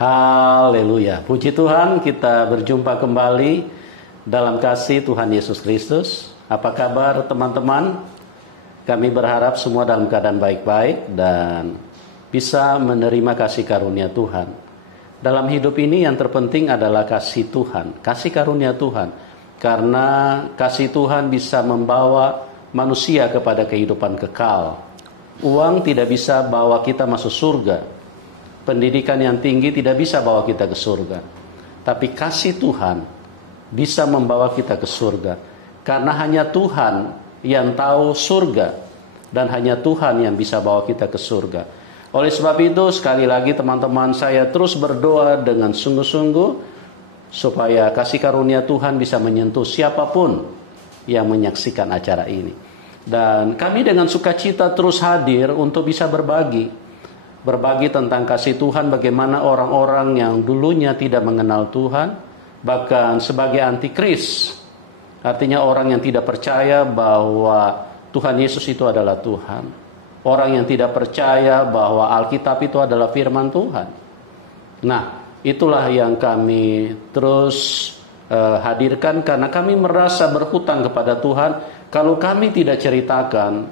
Haleluya. Puji Tuhan, kita berjumpa kembali dalam kasih Tuhan Yesus Kristus. Apa kabar teman-teman? Kami berharap semua dalam keadaan baik-baik dan bisa menerima kasih karunia Tuhan. Dalam hidup ini yang terpenting adalah kasih Tuhan, kasih karunia Tuhan. Karena kasih Tuhan bisa membawa manusia kepada kehidupan kekal. Uang tidak bisa bawa kita masuk surga. Pendidikan yang tinggi tidak bisa bawa kita ke surga. Tapi kasih Tuhan bisa membawa kita ke surga. Karena hanya Tuhan yang tahu surga. Dan hanya Tuhan yang bisa bawa kita ke surga. Oleh sebab itu sekali lagi teman-teman, saya terus berdoa dengan sungguh-sungguh supaya kasih karunia Tuhan bisa menyentuh siapapun yang menyaksikan acara ini. Dan kami dengan sukacita terus hadir untuk bisa berbagi tentang kasih Tuhan, bagaimana orang-orang yang dulunya tidak mengenal Tuhan, bahkan sebagai antikris, artinya orang yang tidak percaya bahwa Tuhan Yesus itu adalah Tuhan, orang yang tidak percaya bahwa Alkitab itu adalah firman Tuhan. Nah, itulah yang kami terus hadirkan, karena kami merasa berhutang kepada Tuhan. Kalau kami tidak ceritakan,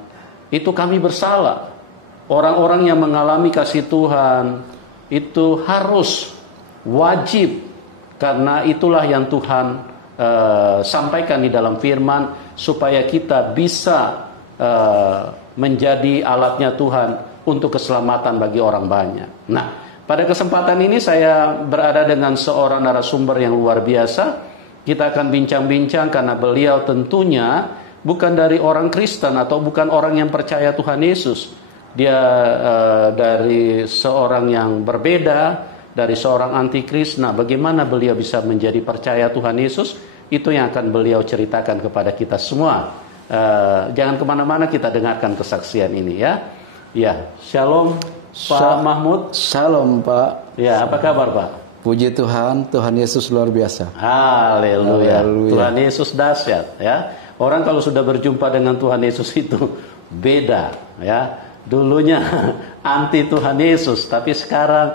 itu kami bersalah. Orang-orang yang mengalami kasih Tuhan itu harus wajib, karena itulah yang Tuhan sampaikan di dalam firman, supaya kita bisa menjadi alatnya Tuhan untuk keselamatan bagi orang banyak. Nah, pada kesempatan ini saya berada dengan seorang narasumber yang luar biasa. Kita akan bincang-bincang karena beliau tentunya bukan dari orang Kristen atau bukan orang yang percaya Tuhan Yesus. Dia dari seorang yang berbeda, dari seorang antikris. Nah, bagaimana beliau bisa menjadi percaya Tuhan Yesus? Itu yang akan beliau ceritakan kepada kita semua. Jangan kemana-mana, kita dengarkan kesaksian ini ya. Ya, shalom Pak Mahmud. Shalom Pak. Ya, apa kabar Pak? Puji Tuhan, Tuhan Yesus luar biasa. Haleluya. Tuhan Yesus dahsyat ya. Orang kalau sudah berjumpa dengan Tuhan Yesus itu beda ya. Dulunya anti Tuhan Yesus, tapi sekarang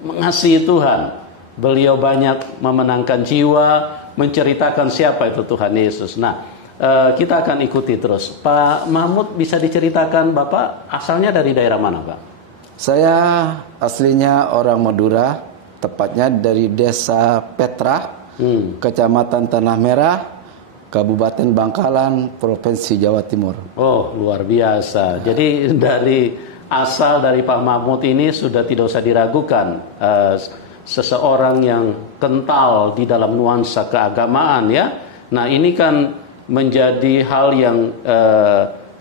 mengasihi Tuhan. Beliau banyak memenangkan jiwa, menceritakan siapa itu Tuhan Yesus. Nah, kita akan ikuti terus. Pak Mahmud, bisa diceritakan Bapak asalnya dari daerah mana Pak? Saya aslinya orang Madura, tepatnya dari Desa Petra, Kecamatan Tanah Merah, Kabupaten Bangkalan, Provinsi Jawa Timur. Oh, luar biasa. Jadi dari asal dari Pak Mahmud ini sudah tidak usah diragukan. Seseorang yang kental di dalam nuansa keagamaan ya. Nah, ini kan menjadi hal yang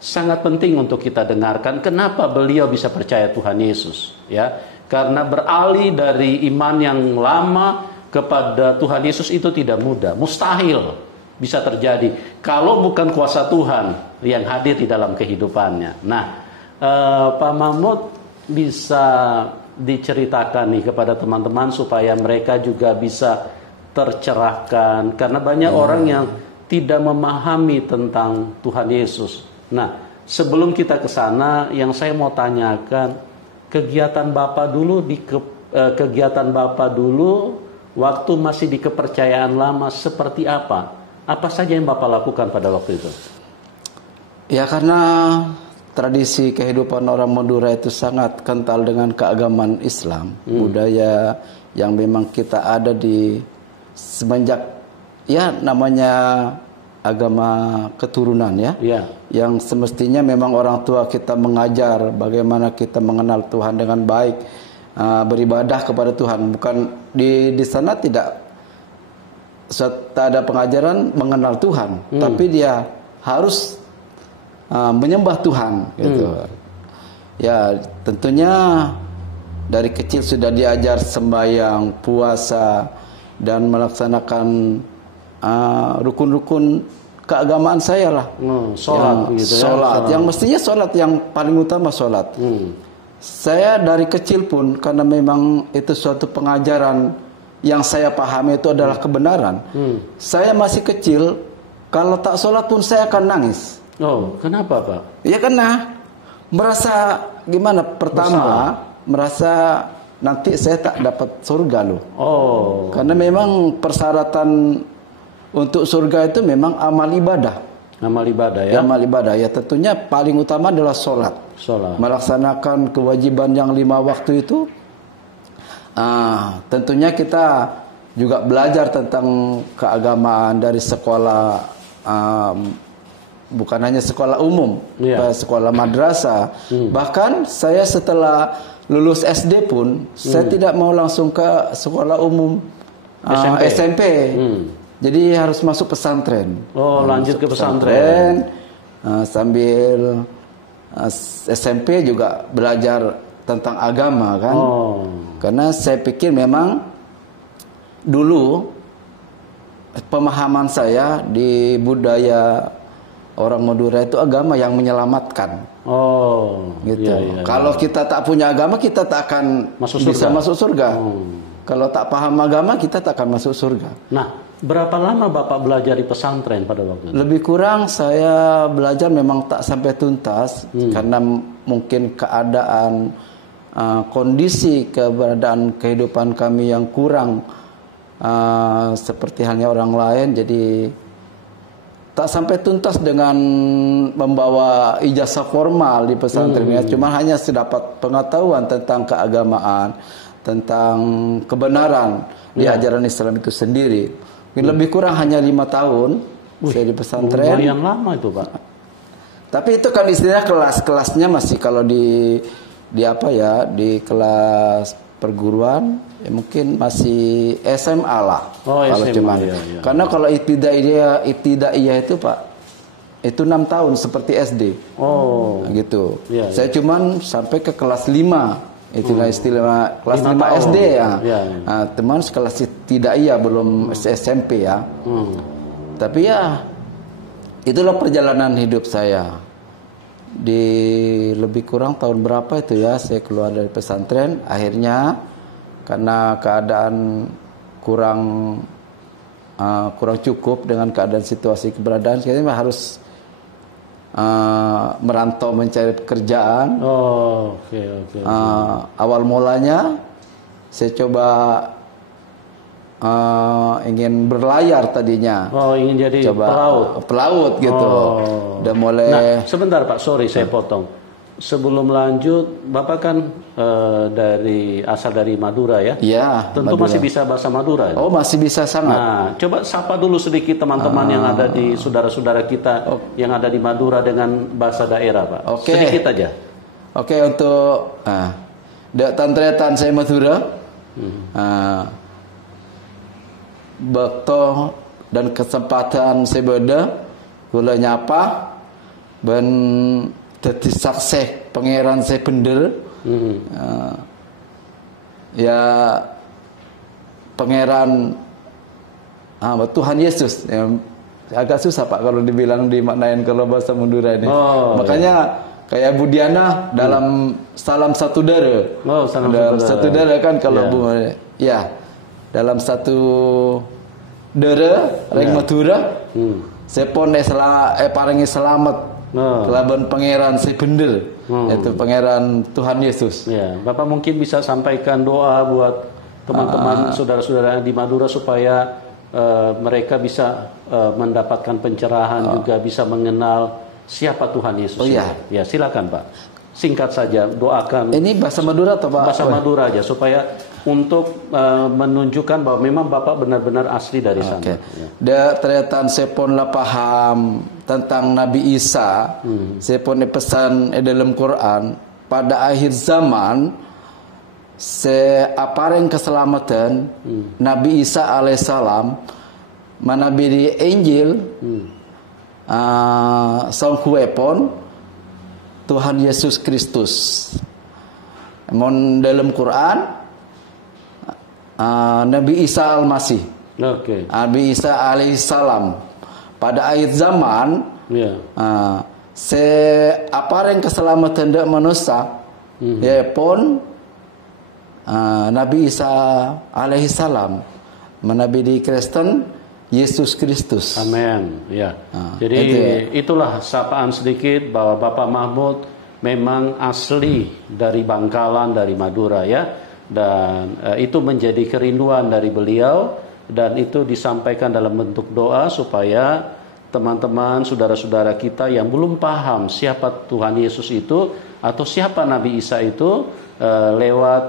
sangat penting untuk kita dengarkan. Kenapa beliau bisa percaya Tuhan Yesus? Ya, karena beralih dari iman yang lama kepada Tuhan Yesus itu tidak mudah, mustahil bisa terjadi kalau bukan kuasa Tuhan yang hadir di dalam kehidupannya. Nah, Pak Mahmud bisa diceritakan nih kepada teman-teman supaya mereka juga bisa tercerahkan, karena banyak orang yang tidak memahami tentang Tuhan Yesus. Nah, sebelum kita ke sana, yang saya mau tanyakan, kegiatan Bapak dulu kegiatan Bapak dulu waktu masih di kepercayaan lama seperti apa? Apa saja yang Bapak lakukan pada waktu itu? Ya, karena tradisi kehidupan orang Madura itu sangat kental dengan keagamaan Islam, budaya yang memang kita ada di semenjak ya namanya agama keturunan ya. Yang semestinya memang orang tua kita mengajar bagaimana kita mengenal Tuhan dengan baik, beribadah kepada Tuhan. Bukan di sana tidak ada pengajaran mengenal Tuhan, tapi dia harus menyembah Tuhan gitu. Ya, tentunya dari kecil sudah diajar sembahyang, puasa, dan melaksanakan rukun-rukun keagamaan saya lah. Sholat gitu ya. Sholat, yang mestinya sholat yang paling utama sholat. Saya dari kecil pun, karena memang itu suatu pengajaran yang saya pahami itu adalah kebenaran. Saya masih kecil, kalau tak sholat pun saya akan nangis. Oh, kenapa Pak? Ya karena merasa gimana? Pertama, merasa nanti saya tak dapat surga loh. Oh. Karena memang persyaratan untuk surga itu memang amal ibadah. Amal ibadah ya. Amal ibadah ya, tentunya paling utama adalah sholat. Melaksanakan kewajiban yang 5 waktu itu. Tentunya kita juga belajar tentang keagamaan dari sekolah, bukan hanya sekolah umum, sekolah madrasah. Bahkan saya setelah lulus SD pun saya tidak mau langsung ke sekolah umum SMP. Jadi harus masuk pesantren. Oh, lanjut ke pesantren. Sambil SMP juga belajar tentang agama kan. Karena saya pikir memang dulu pemahaman saya di budaya orang Madura itu agama yang menyelamatkan. Gitu. Kalau kita tak punya agama, kita tak akan bisa masuk surga. Kalau tak paham agama, kita tak akan masuk surga. Nah, berapa lama Bapak belajar di pesantren pada waktu itu? Lebih kurang saya belajar memang tak sampai tuntas karena mungkin keadaan, kondisi keberadaan kehidupan kami yang kurang seperti halnya orang lain, jadi tak sampai tuntas dengan membawa ijazah formal di pesantren. Cuma hanya sedapat pengetahuan tentang keagamaan, tentang kebenaran di ajaran Islam itu sendiri. Lebih kurang hanya 5 tahun saya di pesantren. Lumayan lama itu, Pak. Tapi itu kan istilahnya kelas-kelasnya masih kalau di kelas perguruan ya mungkin masih SMA lah. Kalau SMA, cuman. Karena kalau ibtidaiyah itu Pak, itu 6 tahun seperti SD. Gitu. Saya cuman sampai ke kelas 5. Itulah istilah kelas 5 SD ya. Teman sekelas ibtidaiyah belum SMP ya. Tapi ya itulah perjalanan hidup saya. Di lebih kurang tahun berapa itu ya saya keluar dari pesantren. Akhirnya karena keadaan kurang cukup dengan keadaan situasi keberadaan, saya harus merantau mencari pekerjaan. Awal mulanya saya coba ingin berlayar tadinya. Ingin jadi pelaut gitu. Udah mulai. Nah, sebentar Pak, sorry saya potong. Sebelum lanjut, Bapak kan asal dari Madura ya? Iya. Tentu Madura. Masih bisa bahasa Madura. Oh, masih bisa sangat. Nah, coba sapa dulu sedikit teman-teman yang ada di saudara-saudara kita yang ada di Madura dengan bahasa daerah, Pak. Sedikit aja. Untuk tantretan saya Madura. Waktu dan kesempatan saya beda gula nyapa ben dadi sakseh pangeran saya bener. Ya pangeran Tuhan Yesus ya, agak susah Pak kalau dibilang dimaknain kalau bahasa Madura ini. Makanya kayak Bu Diana dalam salam satu dara. Dalam satu dara kan kalau dalam satu dara ring Madura saya pon paringi selamat kelaban pangeran saya bener itu pangeran Tuhan Yesus. Bapak mungkin bisa sampaikan doa buat teman-teman saudara-saudara di Madura supaya mereka bisa mendapatkan pencerahan, juga bisa mengenal siapa Tuhan Yesus. Ya, silakan Pak. Singkat saja, doakan. Ini bahasa Madura atau Pak? Bahasa Madura aja supaya untuk menunjukkan bahwa memang Bapak benar-benar asli dari sana. Ternyata saya pun lah paham tentang Nabi Isa. Saya pun pesan dalam Quran pada akhir zaman saya apareng keselamatan Nabi Isa alaihissalam manabi di Injil sang kuepon Tuhan Yesus Kristus. Mon dalam Quran Nabi Isa Al-Masih. Nabi Isa alaihissalam pada akhir zaman apareng keselamatan dak manusia ya pun Nabi Isa alaihissalam menabi di Kristen Yesus Kristus. Amin. Ya. Jadi itulah sapaan sedikit bahwa Bapak Mahmud memang asli dari Bangkalan, dari Madura ya. dan itu menjadi kerinduan dari beliau, dan itu disampaikan dalam bentuk doa supaya teman-teman, saudara-saudara kita yang belum paham siapa Tuhan Yesus itu atau siapa Nabi Isa itu, lewat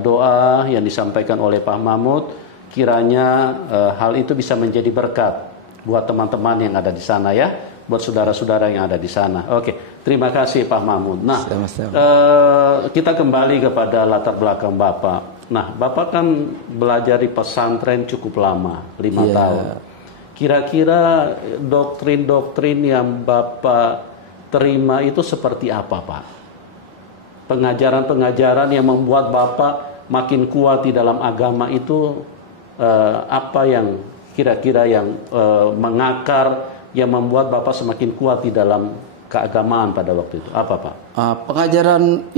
doa yang disampaikan oleh Pak Mahmud, kiranya hal itu bisa menjadi berkat buat teman-teman yang ada di sana ya, buat saudara-saudara yang ada di sana. Oke, terima kasih Pak Mahmud. Nah, kita kembali kepada latar belakang Bapak. Nah, Bapak kan belajar di pesantren cukup lama, 5 tahun. Kira-kira doktrin-doktrin yang Bapak terima itu seperti apa, Pak? Pengajaran-pengajaran yang membuat Bapak makin kuat di dalam agama itu, apa yang kira-kira yang mengakar, yang membuat Bapak semakin kuat di dalam keagamaan pada waktu itu? Apa, Pak? Pengajaran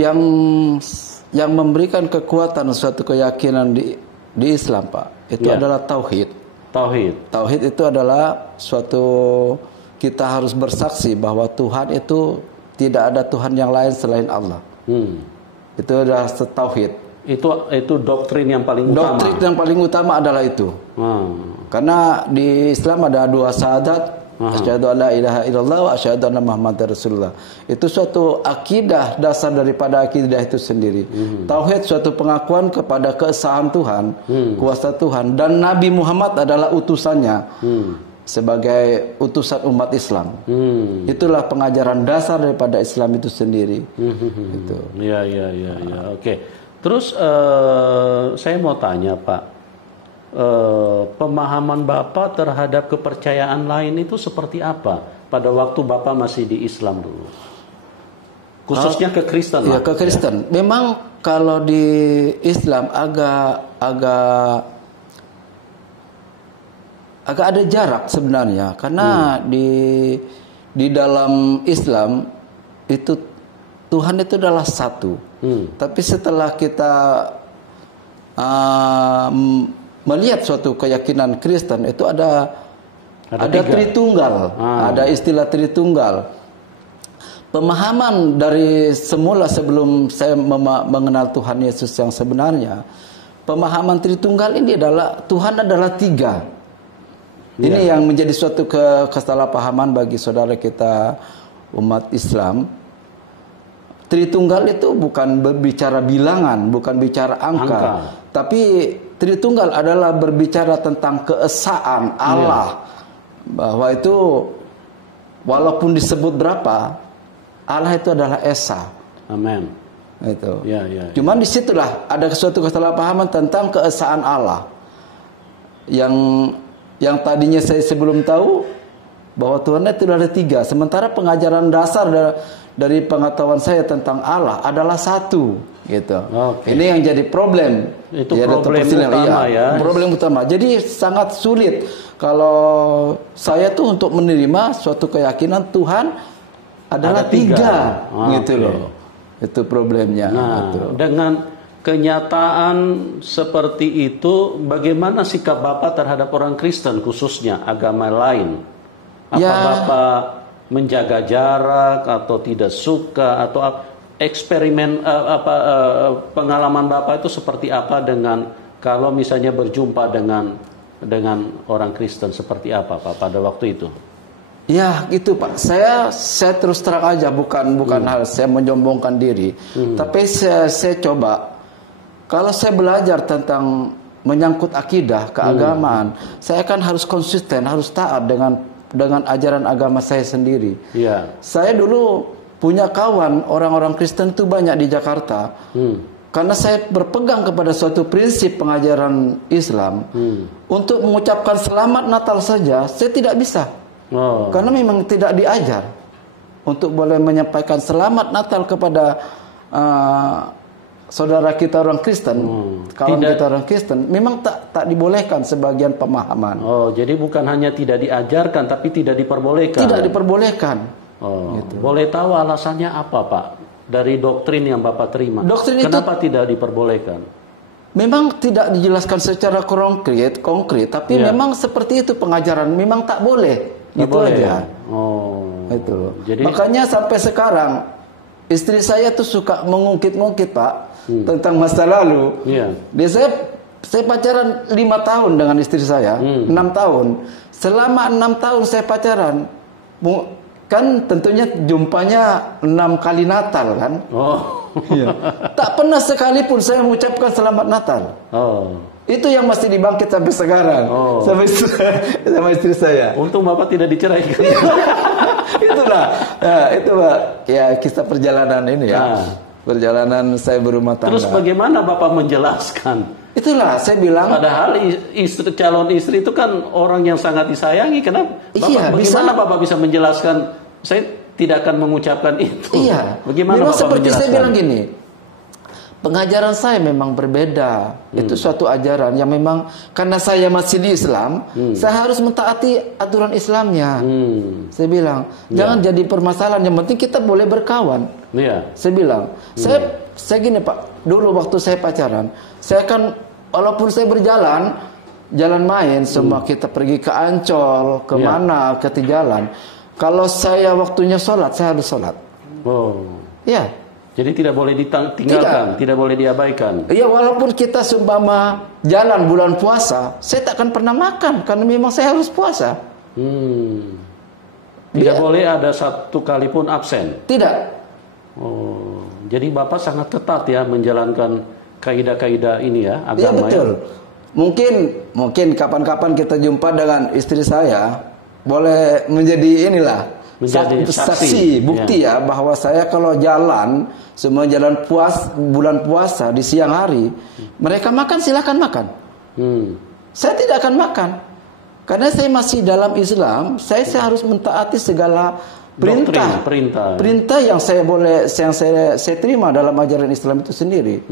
yang memberikan kekuatan suatu keyakinan di Islam, Pak, itu adalah tauhid. Tauhid itu adalah suatu, kita harus bersaksi bahwa Tuhan itu tidak ada Tuhan yang lain selain Allah. Itu adalah tauhid. Itu doktrin yang paling utama. Doktrin yang paling utama adalah itu. Karena di Islam ada 2 syahadat, asyhadu alla ilaha illallah wa asyhadu anna muhammadar rasulullah. Itu suatu akidah, dasar daripada akidah itu sendiri. Tauhid suatu pengakuan kepada keesahan Tuhan, kuasa Tuhan, dan Nabi Muhammad adalah utusannya sebagai utusan umat Islam. Itulah pengajaran dasar daripada Islam itu sendiri. Itu. Ya. Oke. Terus saya mau tanya, Pak. Pemahaman Bapak terhadap kepercayaan lain itu seperti apa pada waktu Bapak masih di Islam dulu? Khususnya ke Kristen. Ya, ke Kristen. Memang kalau di Islam agak ada jarak sebenarnya, karena di dalam Islam itu Tuhan itu adalah satu. Tapi setelah kita melihat suatu keyakinan Kristen itu ada Tritunggal, ada istilah Tritunggal. Pemahaman dari semula sebelum saya mengenal Tuhan Yesus yang sebenarnya, pemahaman Tritunggal ini adalah Tuhan adalah 3. Ini yang menjadi suatu kesalahpahaman bagi saudara kita umat Islam. Tritunggal itu bukan berbicara bilangan, bukan bicara angka. Tapi Tritunggal adalah berbicara tentang keesaan Allah. Bahwa itu walaupun disebut berapa, Allah itu adalah Esa. Amin. Itu. Cuman disitulah ada suatu kesalahpahaman tentang keesaan Allah. Yang tadinya saya sebelum tahu bahwa Tuhan itu ada 3. Sementara pengajaran dasar dari pengetahuan saya tentang Allah adalah 1, gitu. Ini yang jadi problem. Itu problem utama ya. Problem utama. Jadi sangat sulit kalau saya tuh untuk menerima suatu keyakinan Tuhan adalah 3, gitu loh. Itu problemnya. Nah, gitu. Dengan kenyataan seperti itu, bagaimana sikap Bapak terhadap orang Kristen khususnya agama lain? Apa Bapak menjaga jarak atau tidak suka, atau eksperimen pengalaman Bapak itu seperti apa dengan kalau misalnya berjumpa dengan orang Kristen, seperti apa Pak pada waktu itu? Ya gitu Pak, saya terus terang aja, bukan hal saya menyombongkan diri, tapi saya coba, kalau saya belajar tentang menyangkut akidah, keagamaan, saya kan harus konsisten, harus taat dengan ajaran agama saya sendiri. Saya dulu punya kawan orang-orang Kristen itu banyak di Jakarta, karena saya berpegang kepada suatu prinsip pengajaran Islam. Untuk mengucapkan selamat Natal saja saya tidak bisa. Karena memang tidak diajar untuk boleh menyampaikan selamat Natal kepada saudara kita orang Kristen, kawan kita orang Kristen, memang tak dibolehkan sebagian pemahaman. Jadi bukan hanya tidak diajarkan, tapi tidak diperbolehkan. Tidak diperbolehkan. Gitu. Boleh tahu alasannya apa Pak? Dari doktrin yang Bapak terima, kenapa tidak diperbolehkan? Memang tidak dijelaskan secara konkret, tapi memang seperti itu pengajaran, memang tak boleh. Gitu aja. Itu. Jadi makanya sampai sekarang istri saya tuh suka mengungkit-ungkit Pak tentang masa lalu. Dia saya pacaran 5 tahun dengan istri saya, 6 tahun. Selama 6 tahun saya pacaran, kan tentunya jumpanya 6 kali Natal kan. Iya. Tak pernah sekalipun saya mengucapkan selamat Natal. Itu yang masih dibangkit sampai sekarang. Sama istri saya. Untung Bapak tidak diceraikan. Itulah. Itu Pak. Ya kisah perjalanan ini ya. Perjalanan saya berumah tangga. Terus bagaimana Bapak menjelaskan? Itulah saya bilang. Padahal calon istri itu kan orang yang sangat disayangi. Kenapa? Bagaimana Bapak bisa menjelaskan? Saya tidak akan mengucapkan itu. Iya. Bagaimana memang Bapak seperti menjelaskan? saya bilang gini. Pengajaran saya memang berbeda. Itu suatu ajaran yang memang karena saya masih di Islam, saya harus mentaati aturan Islamnya. Saya bilang, jangan jadi permasalahan. Yang penting kita boleh berkawan. Saya bilang, saya gini Pak. Dulu waktu saya pacaran, saya kan walaupun saya jalan main, semua kita pergi ke Ancol, kemana, ke Tijalan. Kalau saya waktunya sholat, saya harus sholat. Ya. Jadi tidak boleh ditinggalkan, tidak boleh diabaikan. Iya, walaupun kita seumpama jalan bulan puasa, saya tak akan pernah makan karena memang saya harus puasa. Tidak boleh ada satu kali pun absen. Tidak. Jadi Bapak sangat ketat ya menjalankan kaidah-kaidah ini ya agama. Iya betul. Mungkin kapan-kapan kita jumpa dengan istri saya, boleh menjadi saksi bukti ya bahwa saya kalau jalan semua jalan bulan puasa di siang hari, mereka makan silakan makan. Saya tidak akan makan karena saya masih dalam Islam. Saya harus mentaati segala perintah yang saya terima dalam ajaran Islam itu sendiri.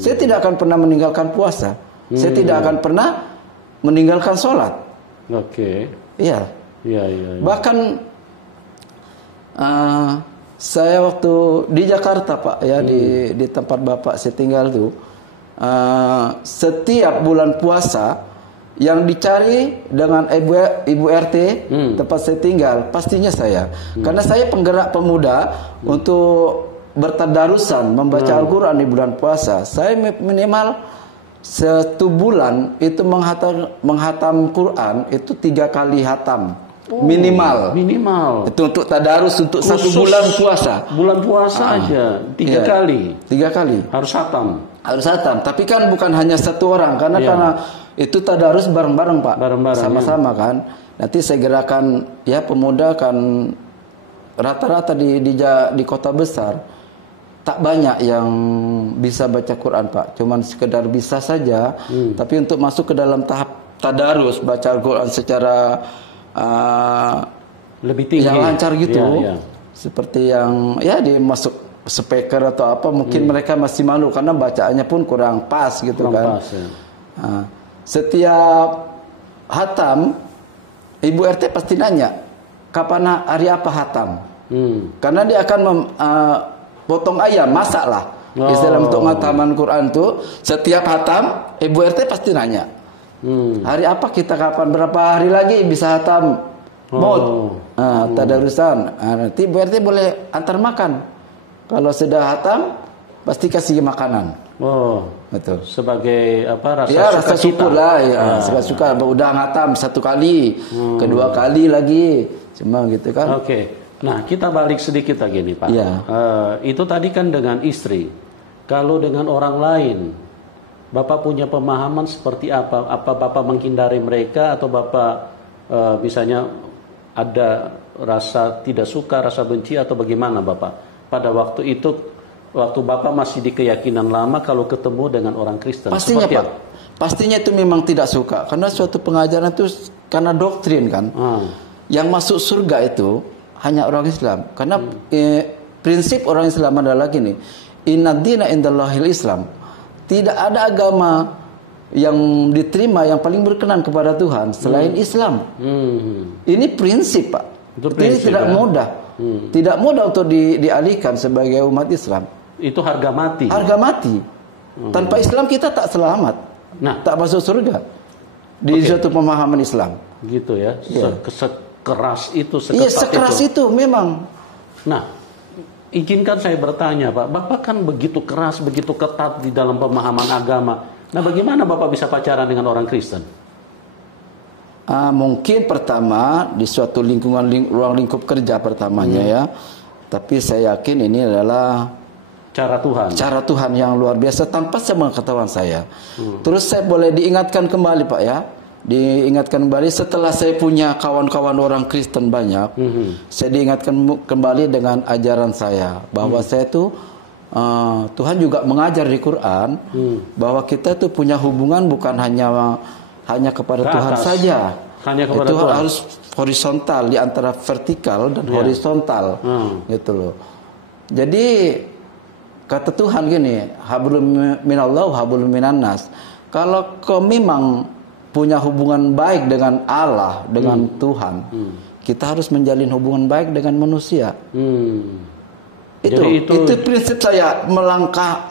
Saya tidak akan pernah meninggalkan puasa. Saya tidak akan pernah meninggalkan sholat. Iya. Bahkan saya waktu di Jakarta Pak ya, di tempat Bapak saya tinggal tuh, setiap bulan puasa yang dicari dengan ibu RT tempat saya tinggal pastinya saya, karena saya penggerak pemuda untuk bertadarusan membaca Al-Quran di bulan puasa. Saya minimal 1 bulan itu menghatam Quran itu 3 kali hatam. Minimal itu untuk tadarus untuk khusus 1 bulan puasa. Bulan puasa aja 3 kali. 3 kali harus hatam. Tapi kan bukan hanya 1 orang karena itu tadarus bareng-bareng Pak. Sama-sama kan. Nanti saya gerakan ya pemuda kan rata-rata di kota besar tak banyak yang bisa baca Quran Pak. Cuman sekedar bisa saja. Tapi untuk masuk ke dalam tahap tadarus baca Al-Quran secara lebih tinggi yang lancar gitu, seperti yang ya dia masuk speaker atau apa, mungkin mereka masih malu karena bacaannya pun kurang pas gitu kan. Setiap hatam ibu RT pasti nanya kapan hari apa hatam, karena dia akan potong ayam masak lah. Istilah untuk ngataman Quran tuh setiap hatam ibu RT pasti nanya hari apa kita, kapan, berapa hari lagi bisa hatam tadarusan. Nanti Bu RT boleh antar makan. Kalau sudah hatam pasti kasih makanan. Betul. Sebagai apa, rasa syukur lah ya. Suka udah hatam 1 kali, kedua kali lagi. Cuma gitu kan. Nah, kita balik sedikit lagi nih Pak. Itu tadi kan dengan istri. Kalau dengan orang lain, Bapak punya pemahaman seperti apa? Apa Bapak menghindari mereka atau Bapak misalnya ada rasa tidak suka, rasa benci atau bagaimana Bapak? Pada waktu itu, waktu Bapak masih di keyakinan lama, kalau ketemu dengan orang Kristen. Pastinya Pak, pastinya itu memang tidak suka. Karena suatu pengajaran itu karena doktrin kan. Yang masuk surga itu hanya orang Islam. Karena prinsip orang Islam adalah gini, inna dina indallahil Islam. Tidak ada agama yang diterima yang paling berkenan kepada Tuhan selain Islam. Ini prinsip Pak. Ini tidak mudah. Tidak mudah untuk dialihkan sebagai umat Islam. Itu harga mati. Harga mati. Tanpa Islam kita tak selamat. Tak masuk surga. Di suatu pemahaman Islam. Gitu ya. Sekeras itu, sekeras itu memang. Nah, izinkan saya bertanya, Pak. Bapak kan begitu keras, begitu ketat di dalam pemahaman agama. Nah, bagaimana Bapak bisa pacaran dengan orang Kristen? Mungkin pertama di suatu ruang lingkup kerja pertamanya ya. Tapi saya yakin ini adalah cara Tuhan. Cara Tuhan yang luar biasa tanpa sepengetahuan saya. Terus saya boleh diingatkan kembali, Pak ya. Diingatkan kembali setelah saya punya kawan-kawan orang Kristen banyak, saya diingatkan kembali dengan ajaran saya bahwa saya tuh Tuhan juga mengajar di Quran bahwa kita tuh punya hubungan bukan hanya kepada Tuhan saja. Hanya kepada itu Tuhan. Harus horizontal di antara vertikal dan horizontal, gitu loh. Jadi kata Tuhan gini, hablum minallah, hablum minannas. Kalau kau memang punya hubungan baik dengan Allah, dengan Tuhan, kita harus menjalin hubungan baik dengan manusia. Itu prinsip saya,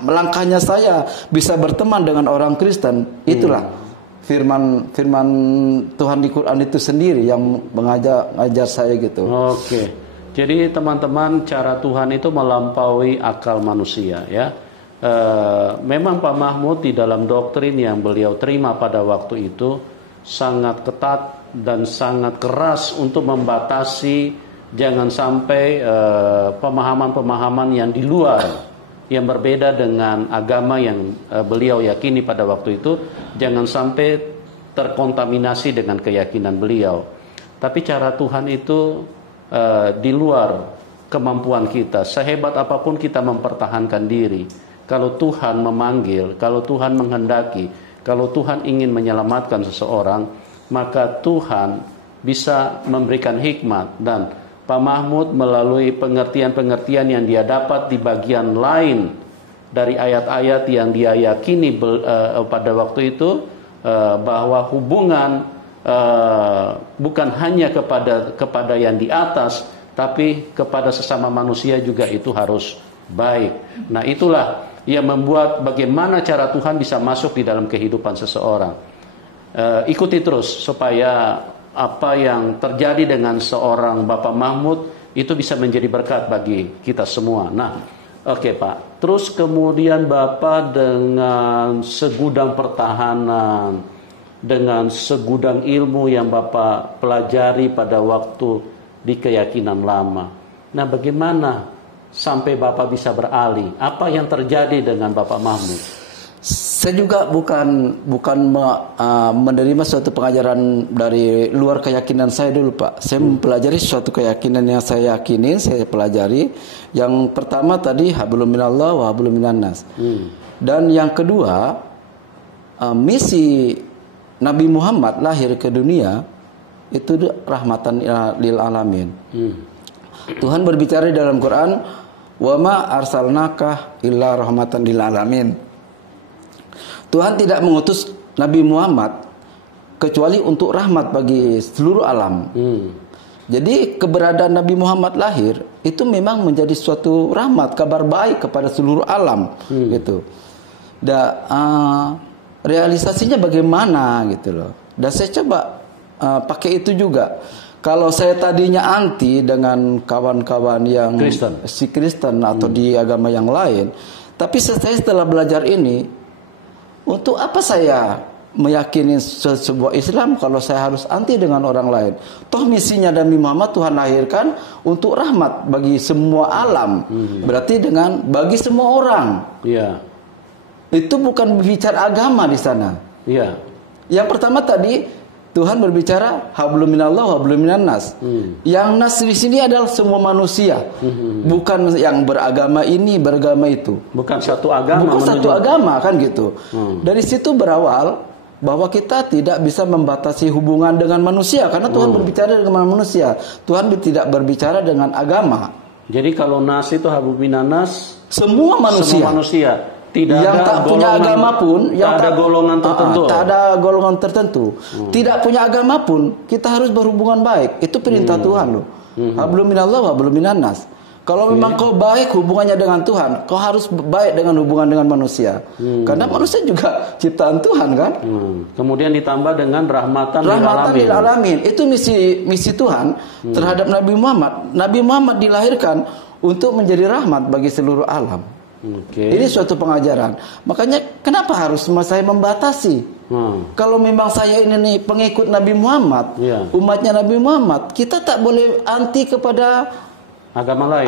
melangkahnya saya bisa berteman dengan orang Kristen. Itulah firman Tuhan di Quran itu sendiri yang mengajar saya gitu. Oke. Jadi teman-teman, cara Tuhan itu melampaui akal manusia ya. Memang Pak Mahmud di dalam doktrin yang beliau terima pada waktu itu sangat ketat dan sangat keras untuk membatasi jangan sampai pemahaman-pemahaman yang di luar, yang berbeda dengan agama yang beliau yakini pada waktu itu, jangan sampai terkontaminasi dengan keyakinan beliau. Tapi cara Tuhan itu di luar kemampuan kita. Sehebat apapun kita mempertahankan diri, kalau Tuhan memanggil, kalau Tuhan menghendaki, kalau Tuhan ingin menyelamatkan seseorang, maka Tuhan bisa memberikan hikmat. Dan Pak Mahmud melalui pengertian-pengertian yang dia dapat di bagian lain dari ayat-ayat yang dia yakini pada waktu itu, bahwa hubungan bukan hanya kepada yang di atas, tapi kepada sesama manusia juga itu harus baik. Nah, itulah yang membuat bagaimana cara Tuhan bisa masuk di dalam kehidupan seseorang. Ikuti terus supaya apa yang terjadi dengan seorang Bapak Mahmud itu bisa menjadi berkat bagi kita semua. Nah, oke Pak. Terus kemudian Bapak dengan segudang pertahanan, dengan segudang ilmu yang Bapak pelajari pada waktu di keyakinan lama. Nah, bagaimana sampai Bapak bisa beralih? Apa yang terjadi dengan Bapak Mahmud? Saya juga bukan menerima suatu pengajaran dari luar keyakinan saya dulu, Pak. Saya mempelajari suatu keyakinan yang saya yakini, saya pelajari. Yang pertama tadi hablum minallah wa hablum minannas. Dan yang kedua, misi Nabi Muhammad lahir ke dunia itu rahmatan lil alamin. Tuhan berbicara dalam Quran, wa ma arsalnaka illa rahmatan lil alamin. Tuhan tidak mengutus Nabi Muhammad kecuali untuk rahmat bagi seluruh alam. Jadi keberadaan Nabi Muhammad lahir itu memang menjadi suatu rahmat, kabar baik kepada seluruh alam, gitu. Dan realisasinya bagaimana gitu loh. Dan saya coba pakai itu juga. Kalau saya tadinya anti dengan kawan-kawan yang Kristen atau di agama yang lain, tapi saya setelah belajar ini, untuk apa saya meyakini sebuah Islam kalau saya harus anti dengan orang lain? Toh misinya Nabi Muhammad Tuhan lahirkan untuk rahmat bagi semua alam. Berarti bagi semua orang. Itu bukan berbicara agama di sana. Yang pertama tadi Tuhan berbicara hablum minallah wa hablum minannas. Yang nas di sini adalah semua manusia. Bukan yang beragama ini, beragama itu. Bukan satu agama. Bukan satu agama kan gitu. Dari situ berawal bahwa kita tidak bisa membatasi hubungan dengan manusia karena Tuhan berbicara dengan manusia. Tuhan tidak berbicara dengan agama. Jadi kalau nas itu hablum minannas, semua manusia. Semua manusia. Tidak yang ada tak punya agama pun, yang tak ada golongan tertentu. Tak ada golongan tertentu. Tidak punya agama pun, kita harus berhubungan baik. Itu perintah Tuhan loh. Hablum minallah wa hablum minannas. Kalau memang kau baik hubungannya dengan Tuhan, kau harus baik dengan hubungan dengan manusia. Karena manusia juga ciptaan Tuhan kan. Kemudian ditambah dengan rahmatan lil alamin. Itu misi Tuhan terhadap Nabi Muhammad. Nabi Muhammad dilahirkan untuk menjadi rahmat bagi seluruh alam. Ini suatu pengajaran. Makanya kenapa harus saya membatasi? Kalau memang saya ini nih pengikut Nabi Muhammad, umatnya Nabi Muhammad, kita tak boleh anti kepada agama lain.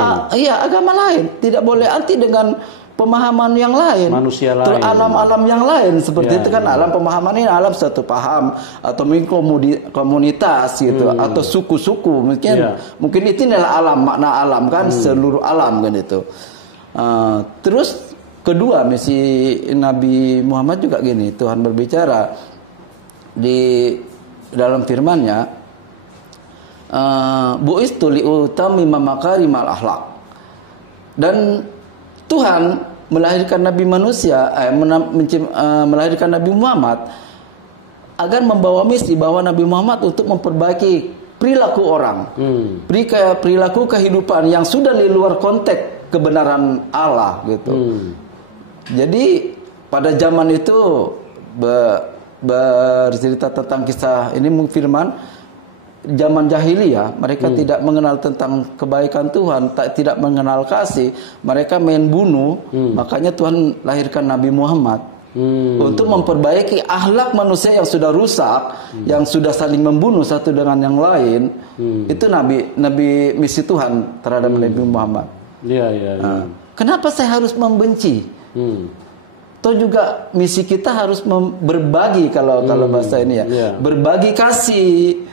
Agama lain. Tidak boleh anti dengan pemahaman yang lain, manusia lain, alam-alam yang lain seperti itu kan. Alam pemahaman ini alam satu paham atau mungkin komunitas gitu, atau suku-suku mungkin itu adalah alam, makna alam kan, seluruh alam kan itu. Terus kedua, misi Nabi Muhammad juga gini, Tuhan berbicara di dalam firman-Nya, bu'istu li'utamima makarimal akhlaq. Dan Tuhan melahirkan Nabi manusia, melahirkan Nabi Muhammad agar membawa misi bahwa Nabi Muhammad untuk memperbaiki perilaku orang, perilaku kehidupan yang sudah di luar konteks kebenaran Allah gitu. Jadi pada zaman itu bercerita tentang kisah ini firman zaman jahiliyah, mereka tidak mengenal tentang kebaikan Tuhan, tidak mengenal kasih, mereka main bunuh. Makanya Tuhan lahirkan Nabi Muhammad untuk memperbaiki akhlak manusia yang sudah rusak, yang sudah saling membunuh satu dengan yang lain. Itu nabi misi Tuhan terhadap Nabi Muhammad. Kenapa saya harus membenci? Atau juga misi kita harus berbagi, kalau bahasa ini berbagi kasih,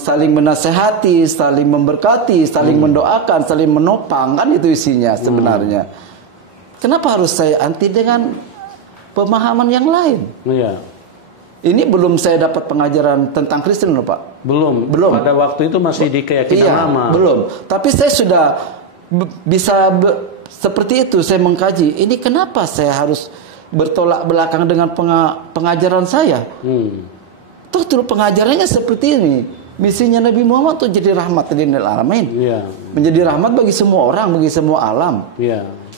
saling menasehati, saling memberkati, saling mendoakan, saling menopang, kan itu isinya sebenarnya. Kenapa harus saya anti dengan pemahaman yang lain? Ini belum saya dapat pengajaran tentang Kristen loh Pak. Belum. Pada waktu itu masih di keyakinan lama. Belum. Tapi saya sudah bisa seperti itu, saya mengkaji. Ini kenapa saya harus bertolak belakang dengan pengajaran saya? Toh dulu pengajarannya seperti ini. Misinya Nabi Muhammad itu jadi rahmat lil alamin. Menjadi rahmat bagi semua orang, bagi semua alam.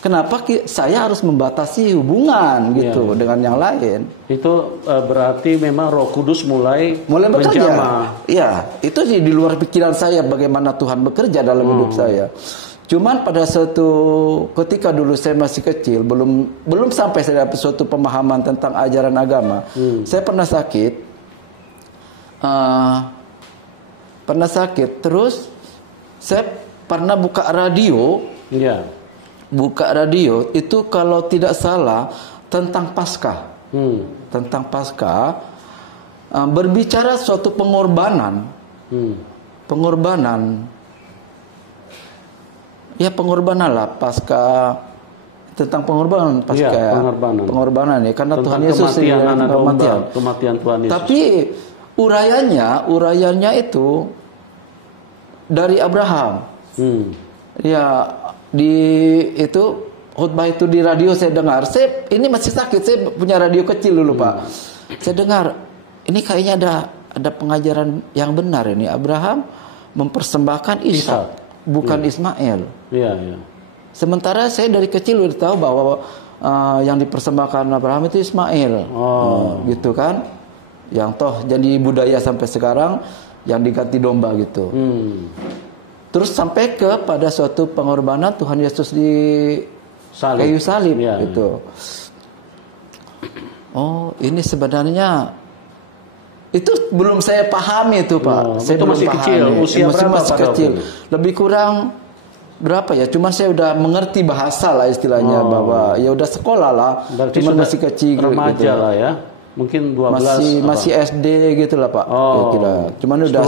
Kenapa saya harus membatasi hubungan gitu dengan yang lain? Itu berarti memang Roh Kudus mulai bekerja. menjamah. Itu di luar pikiran saya bagaimana Tuhan bekerja dalam hidup saya. Cuman pada suatu ketika dulu saya masih kecil, belum sampai saya dapat suatu pemahaman tentang ajaran agama. Saya pernah sakit, terus saya pernah buka radio. Buka radio itu kalau tidak salah tentang Paskah. Tentang Paskah, berbicara suatu pengorbanan. Pengorbanan lah Paskah, tentang pengorbanan Paskah. Pengorbanan ya, karena tentang Tuhan Yesus kematian Tuhan Yesus. Tapi urayanya itu dari Abraham. Itu khutbah itu di radio saya dengar. Ini masih sakit, saya punya radio kecil dulu Pak. Saya dengar ini kayaknya ada pengajaran yang benar ini. Abraham mempersembahkan Ishak, bukan Ismail. Sementara saya dari kecil udah tahu bahwa yang dipersembahkan Abraham itu Ismail. Gitu kan? Yang toh jadi budaya sampai sekarang, yang diganti domba gitu. Terus sampai pada suatu pengorbanan Tuhan Yesus di kayu salib gitu. Ini sebenarnya itu belum saya pahami itu Pak. Saya itu masih kecil, usia berapa masih kecil. Lebih kurang berapa ya? Cuma saya udah mengerti bahasa lah istilahnya, bahwa ya udah sekolah lah. Cuma masih kecil remaja gitu. Lah ya. Mungkin 12 masih SD gitu lah Pak. Cuman udah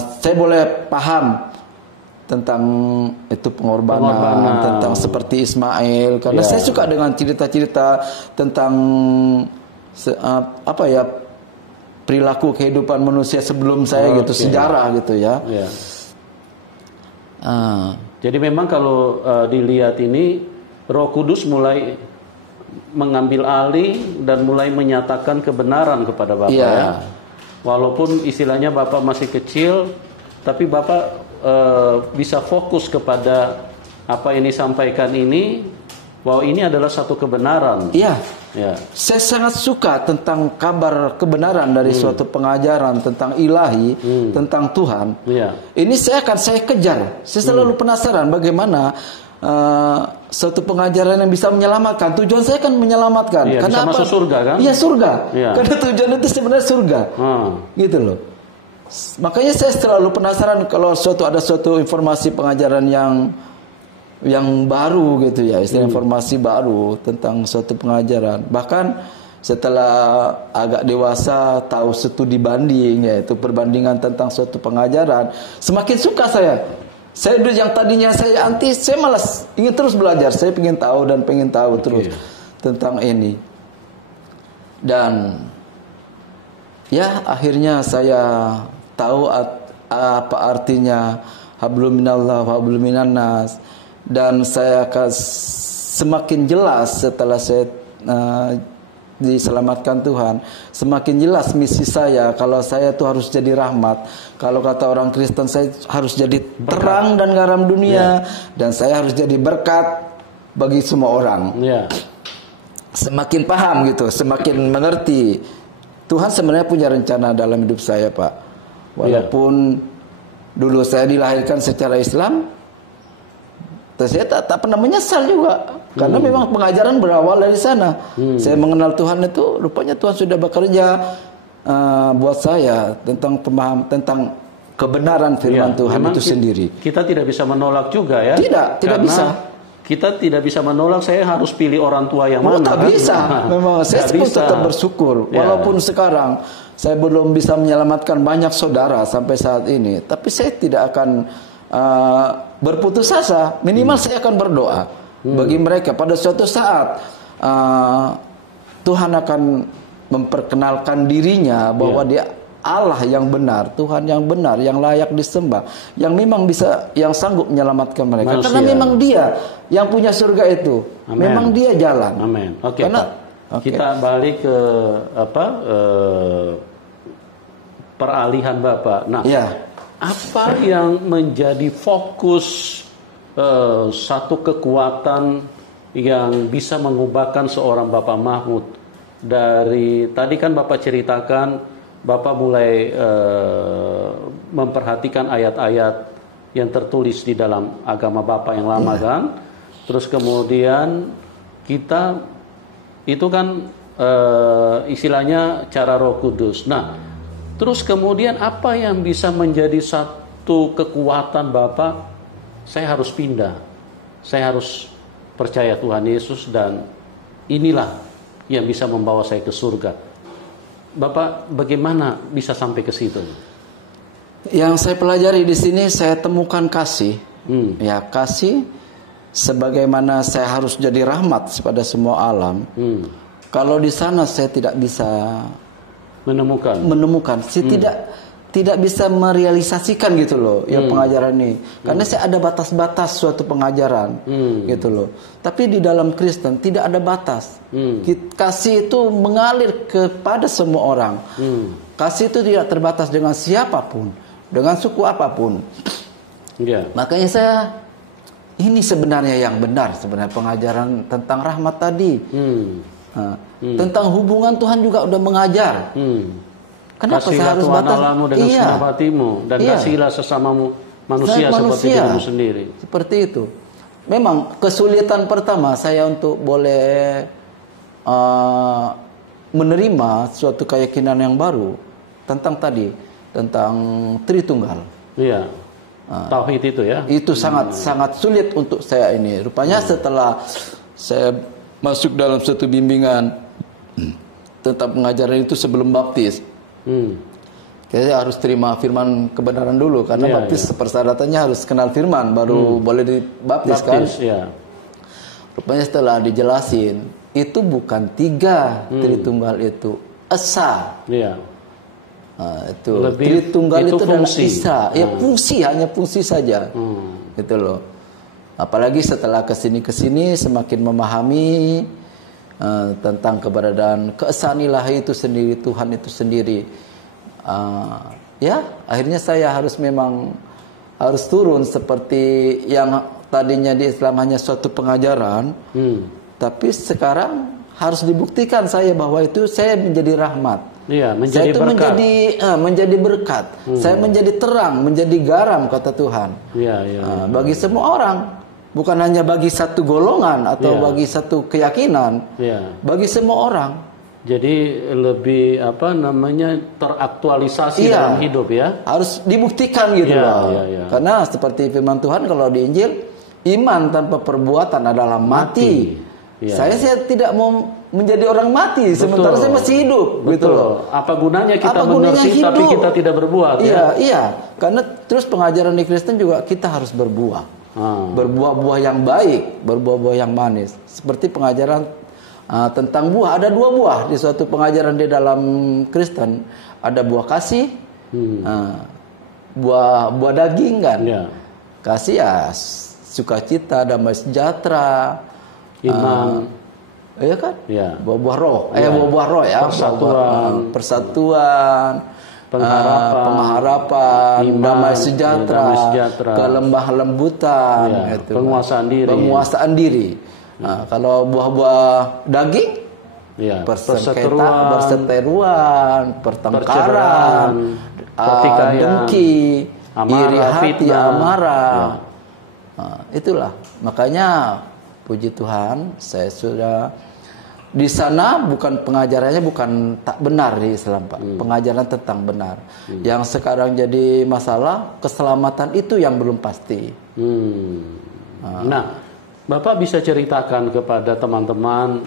saya boleh paham tentang itu pengorbanan, tentang seperti Ismail, karena saya suka dengan cerita-cerita tentang perilaku kehidupan manusia sebelum saya gitu, sejarah gitu ya. Jadi memang kalau dilihat ini Roh Kudus mulai mengambil alih dan mulai menyatakan kebenaran kepada Bapak ya. Walaupun istilahnya Bapak masih kecil, tapi Bapak bisa fokus kepada apa yang disampaikan ini, bahwa ini adalah satu kebenaran. Iya. Ya. Saya sangat suka tentang kabar kebenaran dari suatu pengajaran tentang ilahi, tentang Tuhan. Iya. Ini saya kejar. Saya selalu penasaran bagaimana suatu pengajaran yang bisa menyelamatkan. Tujuan saya kan menyelamatkan. Iya, karena bisa masuk surga kan? Iya, surga. Iya. Karena tujuan itu sebenarnya surga. Gitu loh. Makanya saya selalu penasaran kalau ada suatu informasi pengajaran yang baru gitu ya, istilah informasi baru tentang suatu pengajaran. Bahkan setelah agak dewasa tahu studi banding, yaitu perbandingan tentang suatu pengajaran, semakin suka saya. Saya yang tadinya saya anti, saya malas ingin terus belajar. Saya ingin tahu terus tentang ini. Dan ya akhirnya saya tahu apa artinya hablum minallah wa hablum minannas. Dan saya akan semakin jelas setelah saya diselamatkan Tuhan, semakin jelas misi saya. Kalau saya tuh harus jadi rahmat. Kalau kata orang Kristen, saya harus jadi terang dan garam dunia, dan saya harus jadi berkat bagi semua orang. Semakin paham gitu, semakin mengerti. Tuhan sebenarnya punya rencana dalam hidup saya, Pak. Walaupun dulu saya dilahirkan secara Islam, saya tak pernah menyesal juga, karena memang pengajaran berawal dari sana. Saya mengenal Tuhan itu, rupanya Tuhan sudah bekerja buat saya tentang kebenaran firman Tuhan itu sendiri. Kita tidak bisa menolak juga ya. Tidak bisa. Kita tidak bisa menolak. Saya harus pilih orang tua yang mana? Tak bisa. Memang saya pun tetap bersyukur, walaupun sekarang saya belum bisa menyelamatkan banyak saudara sampai saat ini, tapi saya tidak akan berputus asa. Minimal saya akan berdoa bagi mereka. Pada suatu saat Tuhan akan memperkenalkan dirinya bahwa Dia Allah yang benar, Tuhan yang benar, yang layak disembah, yang memang bisa, yang sanggup menyelamatkan mereka. Karena memang Dia yang punya surga itu. Amen. Memang Dia jalan. Amin. Oke. Kita balik ke peralihan Bapak. Nah, apa yang menjadi fokus satu kekuatan yang bisa mengubahkan seorang Bapak Mahmud? Dari tadi kan Bapak ceritakan, Bapak mulai memperhatikan ayat-ayat yang tertulis di dalam agama Bapak yang lama kan? Terus kemudian kita itu kan istilahnya cara Roh Kudus. Nah, terus kemudian apa yang bisa menjadi satu kekuatan Bapak? Saya harus pindah. Saya harus percaya Tuhan Yesus, dan inilah yang bisa membawa saya ke surga. Bapak bagaimana bisa sampai ke situ? Yang saya pelajari di sini, saya temukan kasih. Ya, kasih sebagaimana saya harus jadi rahmat kepada semua alam. Kalau di sana saya tidak bisa menemukan. Saya tidak bisa merealisasikan gitu loh pengajaran ini. Karena saya ada batas-batas suatu pengajaran gitu loh. Tapi di dalam Kristen tidak ada batas. Kasih itu mengalir kepada semua orang. Kasih itu tidak terbatas dengan siapapun, dengan suku apapun. Makanya ini sebenarnya yang benar, sebenarnya pengajaran tentang rahmat tadi. Tentang hubungan Tuhan juga udah mengajar. Kenapa saya harus Tuhan batas? Allahmu dengan segenap hatimu, dan kasihilah sesamamu manusia seperti dirimu sendiri. Seperti itu. Memang kesulitan pertama saya untuk boleh menerima suatu keyakinan yang baru tentang Tritunggal. Tauhid itu ya. Itu sangat sulit untuk saya ini. Rupanya setelah saya masuk dalam suatu bimbingan tentang pengajaran itu sebelum baptis, saya harus terima firman kebenaran dulu, karena baptis persyaratannya harus kenal firman baru boleh dibaptis kan. Rupanya setelah dijelasin, itu bukan 3 Tritunggal, itu Esa. Itu Tritunggal itu adalah Esa. Ya fungsi, hanya fungsi saja. Gitu loh. Apalagi setelah kesini semakin memahami tentang keberadaan keesaan ilahi itu sendiri, Tuhan itu sendiri. Akhirnya saya harus turun seperti yang tadinya di Islam hanya suatu pengajaran, tapi sekarang harus dibuktikan saya bahwa itu saya menjadi rahmat. Iya, menjadi saya itu berkat. menjadi berkat. Saya menjadi terang, menjadi garam kata Tuhan. Bagi semua orang, bukan hanya bagi satu golongan atau bagi satu keyakinan. Bagi semua orang. Jadi lebih teraktualisasi dalam hidup ya. Harus dibuktikan gitu loh. Karena seperti firman Tuhan kalau di Injil, iman tanpa perbuatan adalah mati. Saya tidak mau menjadi orang mati sementara saya masih hidup. Gitu loh. Apa gunanya kita mengerti tapi kita tidak berbuat? Iya. Karena terus pengajaran di Kristen juga kita harus berbuah. Berbuah-buah yang baik, berbuah-buah yang manis. Seperti pengajaran tentang buah, ada 2 buah di suatu pengajaran di dalam Kristen. Ada buah kasih, buah daging kan. Kasih ya sukacita, damai sejahtera, iman, iya kan? Buah-buah roh, buah-buah roh ya, persatuan, pengharapan, iman, damai sejahtera, kelembah lembutan, penguasaan diri. Kalau buah-buah daging, perseteruan, pertengkaran, dengki, iri hati, amarah. Itulah makanya puji Tuhan, saya sudah di sana bukan pengajarannya bukan tak benar di Islam, Pak. Pengajaran tentang benar. Yang sekarang jadi masalah keselamatan itu yang belum pasti. Nah, Bapak bisa ceritakan kepada teman-teman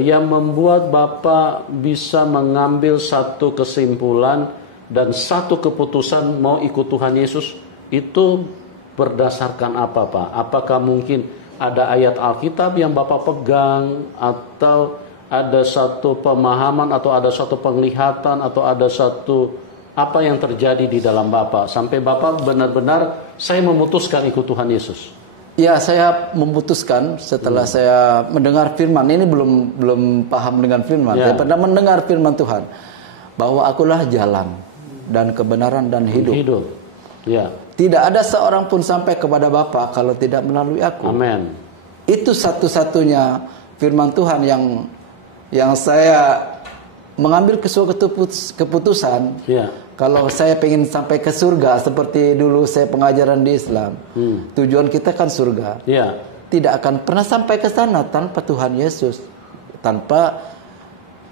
yang membuat Bapak bisa mengambil satu kesimpulan dan satu keputusan mau ikut Tuhan Yesus itu berdasarkan apa, Pak? Apakah mungkin ada ayat Alkitab yang Bapak pegang, atau ada satu pemahaman, atau ada satu penglihatan, atau ada satu apa yang terjadi di dalam Bapak sampai Bapak benar-benar saya memutuskan ikut Tuhan Yesus? Ya, saya memutuskan setelah saya mendengar firman. Ini belum paham dengan firman. Saya pernah mendengar firman Tuhan bahwa akulah jalan dan kebenaran dan hidup. Tidak ada seorang pun sampai kepada Bapa kalau tidak melalui aku. Amin. Itu satu-satunya firman Tuhan yang saya mengambil suatu keputusan. Kalau saya pengen sampai ke surga seperti dulu saya pengajaran di Islam, tujuan kita kan surga. Tidak akan pernah sampai ke sana tanpa Tuhan Yesus, tanpa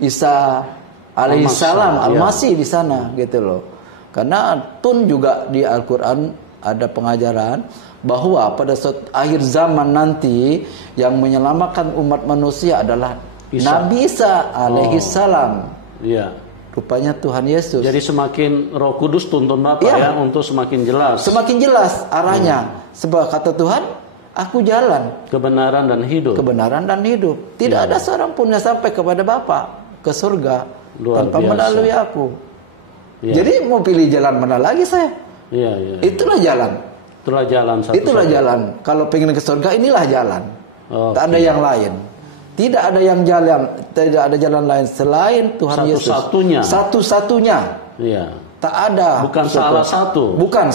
Isa alaihissalam, Al-Masih di sana gitu loh. Karena pun juga di Al-Quran ada pengajaran bahwa pada suatu akhir zaman nanti yang menyelamatkan umat manusia adalah Nabi Isa alaihissalam. Rupanya Tuhan Yesus. Jadi semakin Roh Kudus tuntun Bapak untuk semakin jelas. Semakin jelas arahnya. Sebab kata Tuhan, aku jalan, kebenaran dan hidup. Kebenaran dan hidup. Tidak ada seorang pun yang sampai kepada Bapa ke surga tanpa melalui aku. Jadi mau pilih jalan mana lagi saya? Itulah jalan. Itulah jalan satu. Itulah jalan. Kalau pengen ke surga, inilah jalan. Tak ada yang lain. Tidak ada yang tidak ada jalan lain selain Tuhan Yesus. Satu-satunya. Tak ada. Bukan salah satu. Bukan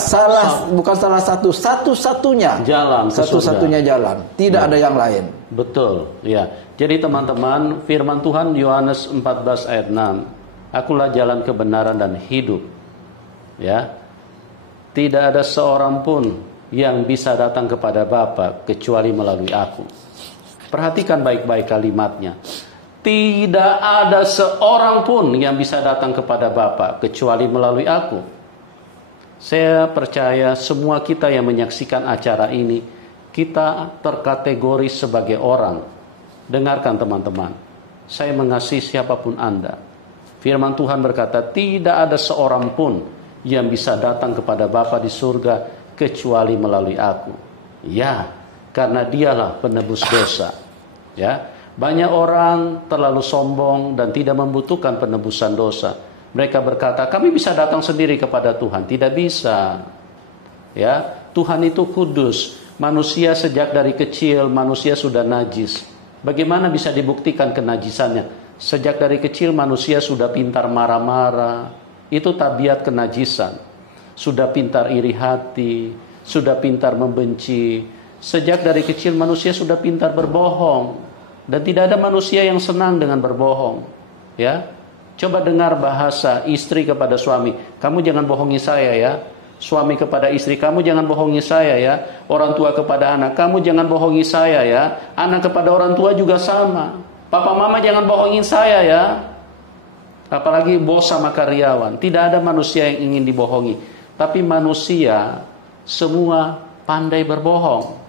salah satu. Satu-satunya. Jalan. Satu-satunya jalan. Tidak ada yang lain. Betul. Jadi teman-teman, firman Tuhan Yohanes 14 ayat 6. Akulah jalan kebenaran dan hidup. Tidak ada seorang pun yang bisa datang kepada Bapa kecuali melalui aku. Perhatikan baik-baik kalimatnya. Tidak ada seorang pun yang bisa datang kepada Bapa kecuali melalui aku. Saya percaya semua kita yang menyaksikan acara ini, kita terkategori sebagai orang. Dengarkan teman-teman, saya mengasihi siapapun Anda. Firman Tuhan berkata, tidak ada seorang pun yang bisa datang kepada Bapa di surga kecuali melalui aku. Karena dialah penebus dosa. Banyak orang terlalu sombong dan tidak membutuhkan penebusan dosa. Mereka berkata, kami bisa datang sendiri kepada Tuhan. Tidak bisa. Tuhan itu kudus. Manusia sejak dari kecil, manusia sudah najis. Bagaimana bisa dibuktikan kenajisannya? Sejak dari kecil manusia sudah pintar marah-marah. Itu tabiat kenajisan. Sudah pintar iri hati, sudah pintar membenci. Sejak dari kecil manusia sudah pintar berbohong. Dan tidak ada manusia yang senang dengan berbohong. Ya, coba dengar bahasa istri kepada suami. Kamu jangan bohongi saya ya. Suami kepada istri, kamu jangan bohongi saya ya. Orang tua kepada anak, kamu jangan bohongi saya ya. Anak kepada orang tua juga sama. Papa mama jangan bohongin saya ya. Apalagi bos sama karyawan. Tidak ada manusia yang ingin dibohongi. Tapi manusia semua pandai berbohong.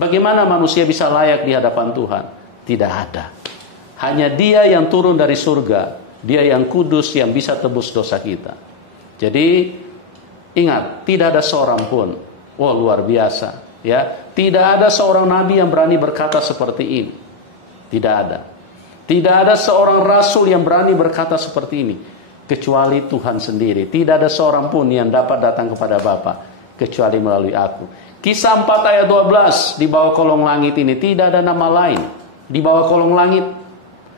Bagaimana manusia bisa layak di hadapan Tuhan? Tidak ada. Hanya Dia yang turun dari surga. Dia yang kudus, yang bisa tebus dosa kita. Jadi ingat, tidak ada seorang pun, luar biasa, ya. Tidak ada seorang nabi yang berani berkata seperti ini. Tidak ada. Tidak ada seorang rasul yang berani berkata seperti ini, kecuali Tuhan sendiri. Tidak ada seorang pun yang dapat datang kepada Bapa kecuali melalui aku. Kisah 4 ayat 12, di bawah kolong langit ini tidak ada nama lain. Di bawah kolong langit.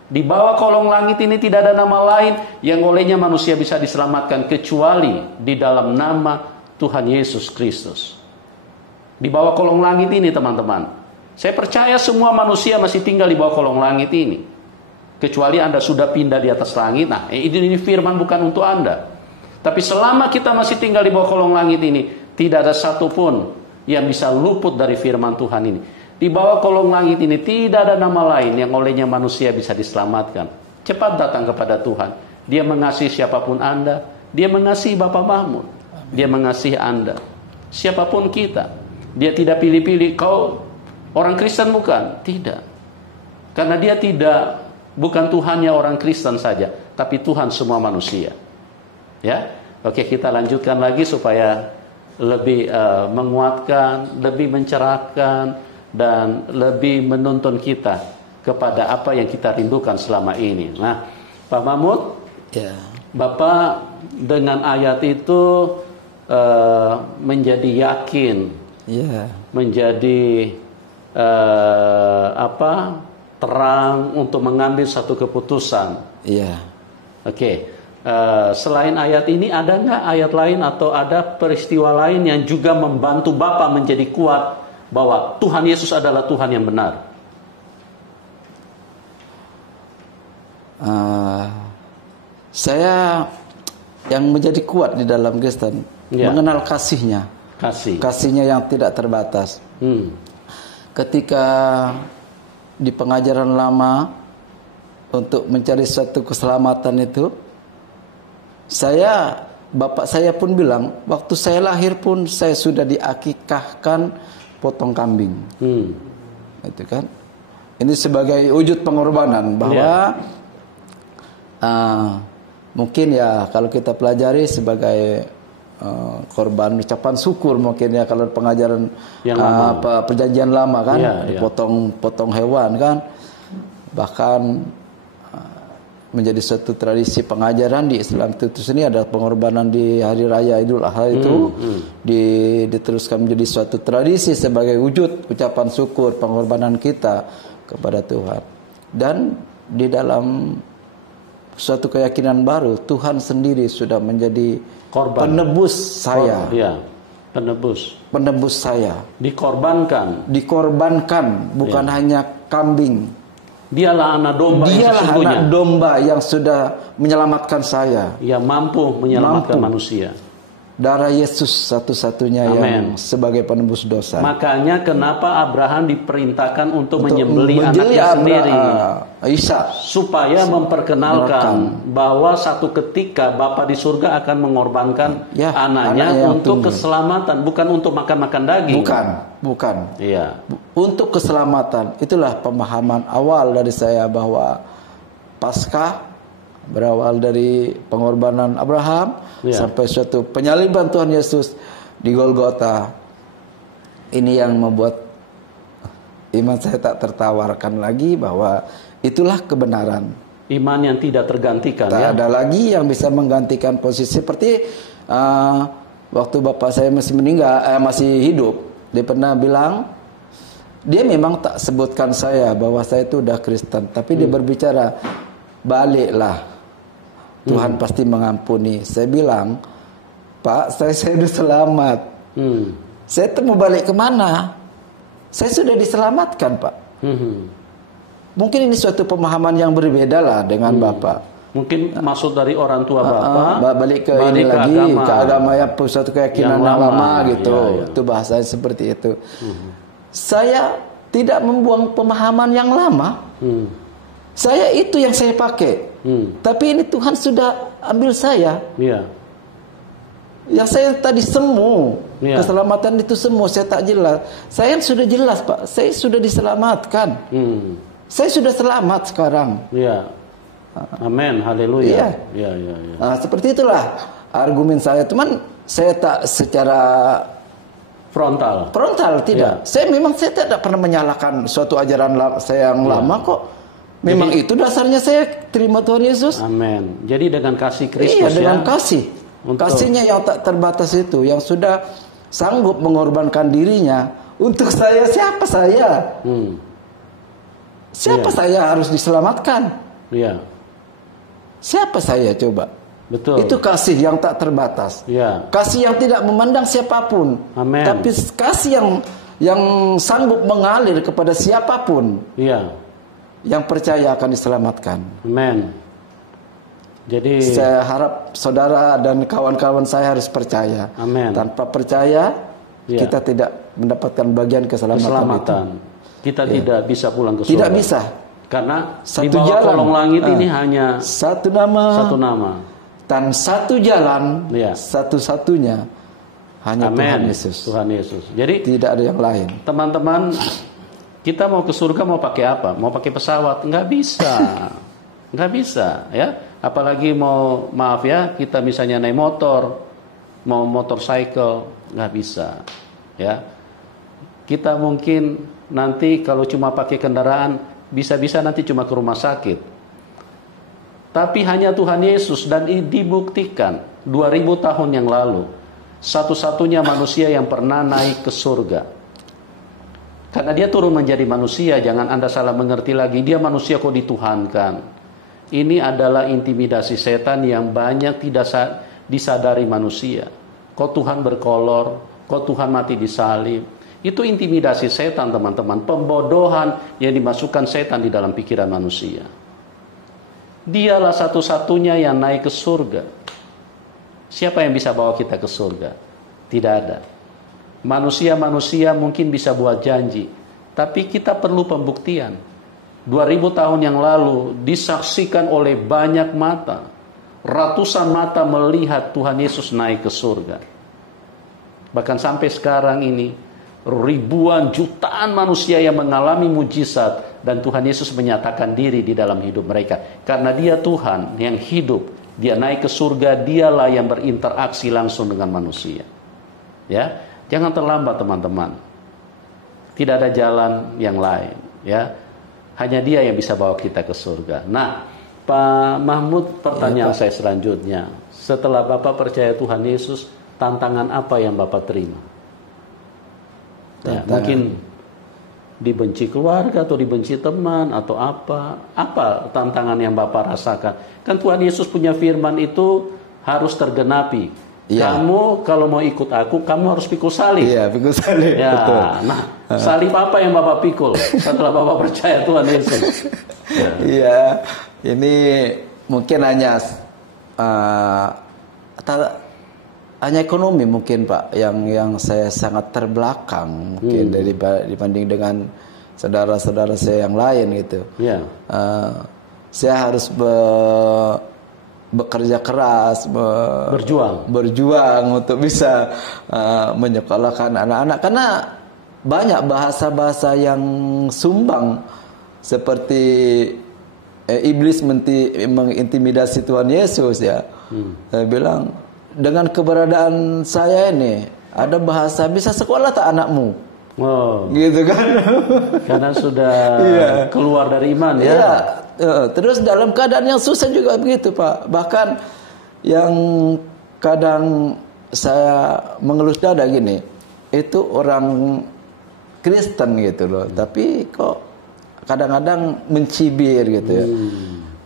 Di bawah kolong langit ini tidak ada nama lain yang olehnya manusia bisa diselamatkan kecuali di dalam nama Tuhan Yesus Kristus. Di bawah kolong langit ini teman-teman. Saya percaya semua manusia masih tinggal di bawah kolong langit ini. Kecuali Anda sudah pindah di atas langit. Nah, ini firman bukan untuk Anda. Tapi selama kita masih tinggal di bawah kolong langit ini, tidak ada satupun yang bisa luput dari firman Tuhan ini. Di bawah kolong langit ini tidak ada nama lain yang olehnya manusia bisa diselamatkan. Cepat datang kepada Tuhan. Dia mengasihi siapapun Anda. Dia mengasihi Bapak Mahmud. Dia mengasihi Anda. Siapapun kita. Dia tidak pilih-pilih. Kau orang Kristen bukan? Tidak. Karena dia bukan Tuhannya orang Kristen saja, tapi Tuhan semua manusia. Ya, oke, kita lanjutkan lagi supaya lebih menguatkan, lebih mencerahkan, dan lebih menuntun kita kepada apa yang kita rindukan selama ini. Nah, Pak Mahmud, ya. Bapak dengan ayat itu menjadi yakin, ya. menjadi terang untuk mengambil satu keputusan. Iya. Oke. Selain ayat ini, ada nggak ayat lain atau ada peristiwa lain yang juga membantu Bapak menjadi kuat bahwa Tuhan Yesus adalah Tuhan yang benar? Saya yang menjadi kuat di dalam Kristen, mengenal kasihnya. Kasihnya yang tidak terbatas. Ketika di pengajaran lama untuk mencari suatu keselamatan itu, bapak saya pun bilang, waktu saya lahir pun saya sudah diakikahkan potong kambing. Itu kan. Ini sebagai wujud pengorbanan bahwa mungkin ya kalau kita pelajari sebagai korban ucapan syukur mungkin ya kalau pengajaran perjanjian lama kan, potong hewan kan, bahkan menjadi suatu tradisi pengajaran di Islam itu sendiri. Ada pengorbanan di hari raya Idul Adha itu diteruskan menjadi suatu tradisi sebagai wujud ucapan syukur pengorbanan kita kepada Tuhan. Dan di dalam suatu keyakinan baru, Tuhan sendiri sudah menjadi korban, penebus saya. Penebus saya. Dikorbankan, bukan hanya kambing. Dialah anak domba. Anak domba yang sudah menyelamatkan saya. Yang mampu menyelamatkan manusia. Darah Yesus satu-satunya yang sebagai penebus dosa. Makanya kenapa Abraham diperintahkan untuk menyembelih anaknya sendiri, Ishak, supaya memperkenalkan bahwa satu ketika Bapa di surga akan mengorbankan anaknya untuk keselamatan, bukan untuk makan-makan daging. Bukan. Iya. Untuk keselamatan. Itulah pemahaman awal dari saya bahwa Paskah berawal dari pengorbanan Abraham sampai suatu penyaliban Tuhan Yesus di Golgota. Ini yang membuat iman saya tak tertawarkan lagi bahwa itulah kebenaran. Iman yang tidak tergantikan. Tak ada lagi yang bisa menggantikan posisi seperti waktu bapak saya masih masih hidup. Dia pernah bilang, dia memang tak sebutkan saya bahwa saya itu udah Kristen, tapi dia berbicara, baliklah. Tuhan pasti mengampuni. Saya bilang, Pak, saya sudah selamat. Saya mau balik kemana? Saya sudah diselamatkan, Pak. Mungkin ini suatu pemahaman yang berbeda lah dengan Bapak. Mungkin maksud dari orang tua Bapak balik ke ini lagi ke agama yang suatu keyakinan yang lama gitu. Itu bahasanya seperti itu. Saya tidak membuang pemahaman yang lama. Saya itu yang saya pakai. Tapi ini Tuhan sudah ambil saya. Yang saya tadi semu, keselamatan itu semu, saya tak jelas. Saya sudah jelas, Pak. Saya sudah diselamatkan. Saya sudah selamat sekarang. Amin, haleluya. Nah, seperti itulah argumen saya. Cuman saya tak secara frontal tidak. Saya tidak pernah menyalahkan suatu ajaran saya yang lama kok. Memang itu dasarnya saya terima Tuhan Yesus. Amin. Jadi dengan kasih Kristus dengan kasih. Kasihnya yang tak terbatas itu, yang sudah sanggup mengorbankan dirinya untuk saya. Siapa saya? Siapa saya harus diselamatkan? Siapa saya coba? Betul. Itu kasih yang tak terbatas. Kasih yang tidak memandang siapapun. Amen. Tapi kasih yang sanggup mengalir kepada siapapun. Yang percaya akan diselamatkan. Amen. Jadi saya harap saudara dan kawan-kawan saya harus percaya. Amen. Tanpa percaya kita tidak mendapatkan bagian keselamatan. Itu. Kita tidak bisa pulang ke surga. Tidak bisa. Karena satu di bawah jalan, kolong langit ini hanya satu nama. Dan satu jalan, satu-satunya hanya Amen. Tuhan Yesus. Jadi tidak ada yang lain. Teman-teman, kita mau ke surga mau pakai apa? Mau pakai pesawat? Nggak bisa. Nggak bisa, ya. Apalagi kita misalnya naik motor, mau motorcycle, nggak bisa, ya. Kita mungkin nanti kalau cuma pakai kendaraan, bisa-bisa nanti cuma ke rumah sakit. Tapi hanya Tuhan Yesus, dan dibuktikan 2000 tahun yang lalu, satu-satunya manusia yang pernah naik ke surga. Karena dia turun menjadi manusia, jangan Anda salah mengerti lagi, dia manusia kok dituhankan. Ini adalah intimidasi setan yang banyak tidak disadari manusia. Kok Tuhan berkolor, kok Tuhan mati disalib. Itu intimidasi setan, teman-teman. Pembodohan yang dimasukkan setan di dalam pikiran manusia. Dialah satu-satunya yang naik ke surga. Siapa yang bisa bawa kita ke surga? Tidak ada. Manusia-manusia mungkin bisa buat janji, tapi kita perlu pembuktian. 2000 tahun yang lalu disaksikan oleh banyak mata. Ratusan mata melihat Tuhan Yesus naik ke surga. Bahkan sampai sekarang ini ribuan jutaan manusia yang mengalami mujizat, dan Tuhan Yesus menyatakan diri di dalam hidup mereka. Karena dia Tuhan yang hidup, dia naik ke surga, dialah yang berinteraksi langsung dengan manusia. Ya, jangan terlambat teman-teman. Tidak ada jalan yang lain, ya. Hanya dia yang bisa bawa kita ke surga. Nah, Pak Mahmud, pertanyaan saya selanjutnya. Setelah Bapak percaya Tuhan Yesus, tantangan apa yang Bapak terima? Ya, mungkin dibenci keluarga atau dibenci teman atau apa tantangan yang Bapak rasakan? Kan Tuhan Yesus punya firman itu harus tergenapi. Kamu kalau mau ikut aku, kamu harus pikul salib. Iya, pikul salib. Ya, betul. Nah, salib apa yang Bapak pikul setelah Bapak percaya Tuhan Yesus? Iya, ini mungkin hanya ekonomi mungkin Pak yang saya sangat terbelakang mungkin dibanding dengan saudara-saudara saya yang lain gitu. Saya harus bekerja keras, berjuang untuk bisa menyekolahkan anak-anak, karena banyak bahasa-bahasa yang sumbang seperti iblis mengintimidasi Tuhan Yesus ya. Saya bilang, dengan keberadaan saya ini ada bahasa, bisa sekolah tak anakmu? Gitu kan? Karena sudah keluar dari iman ya. Terus dalam keadaan yang susah juga begitu Pak. Bahkan yang kadang saya mengelus dada gini, itu orang Kristen gitu loh, tapi kok kadang-kadang mencibir gitu ya.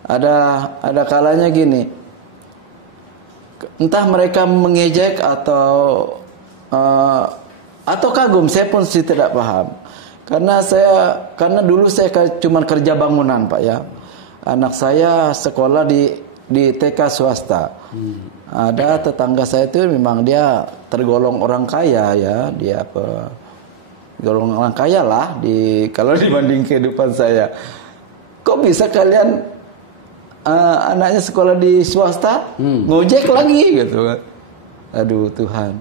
Ada kalanya gini, entah mereka mengejek atau Atau kagum, saya pun sih tidak paham. Karena dulu saya cuma kerja bangunan, Pak ya. Anak saya sekolah di TK swasta. Ada tetangga saya itu memang dia tergolong orang kaya ya, dia golongan orang kaya lah kalau dibanding kehidupan saya. Kok bisa kalian anaknya sekolah di swasta ngojek lagi gitu kan? Aduh Tuhan,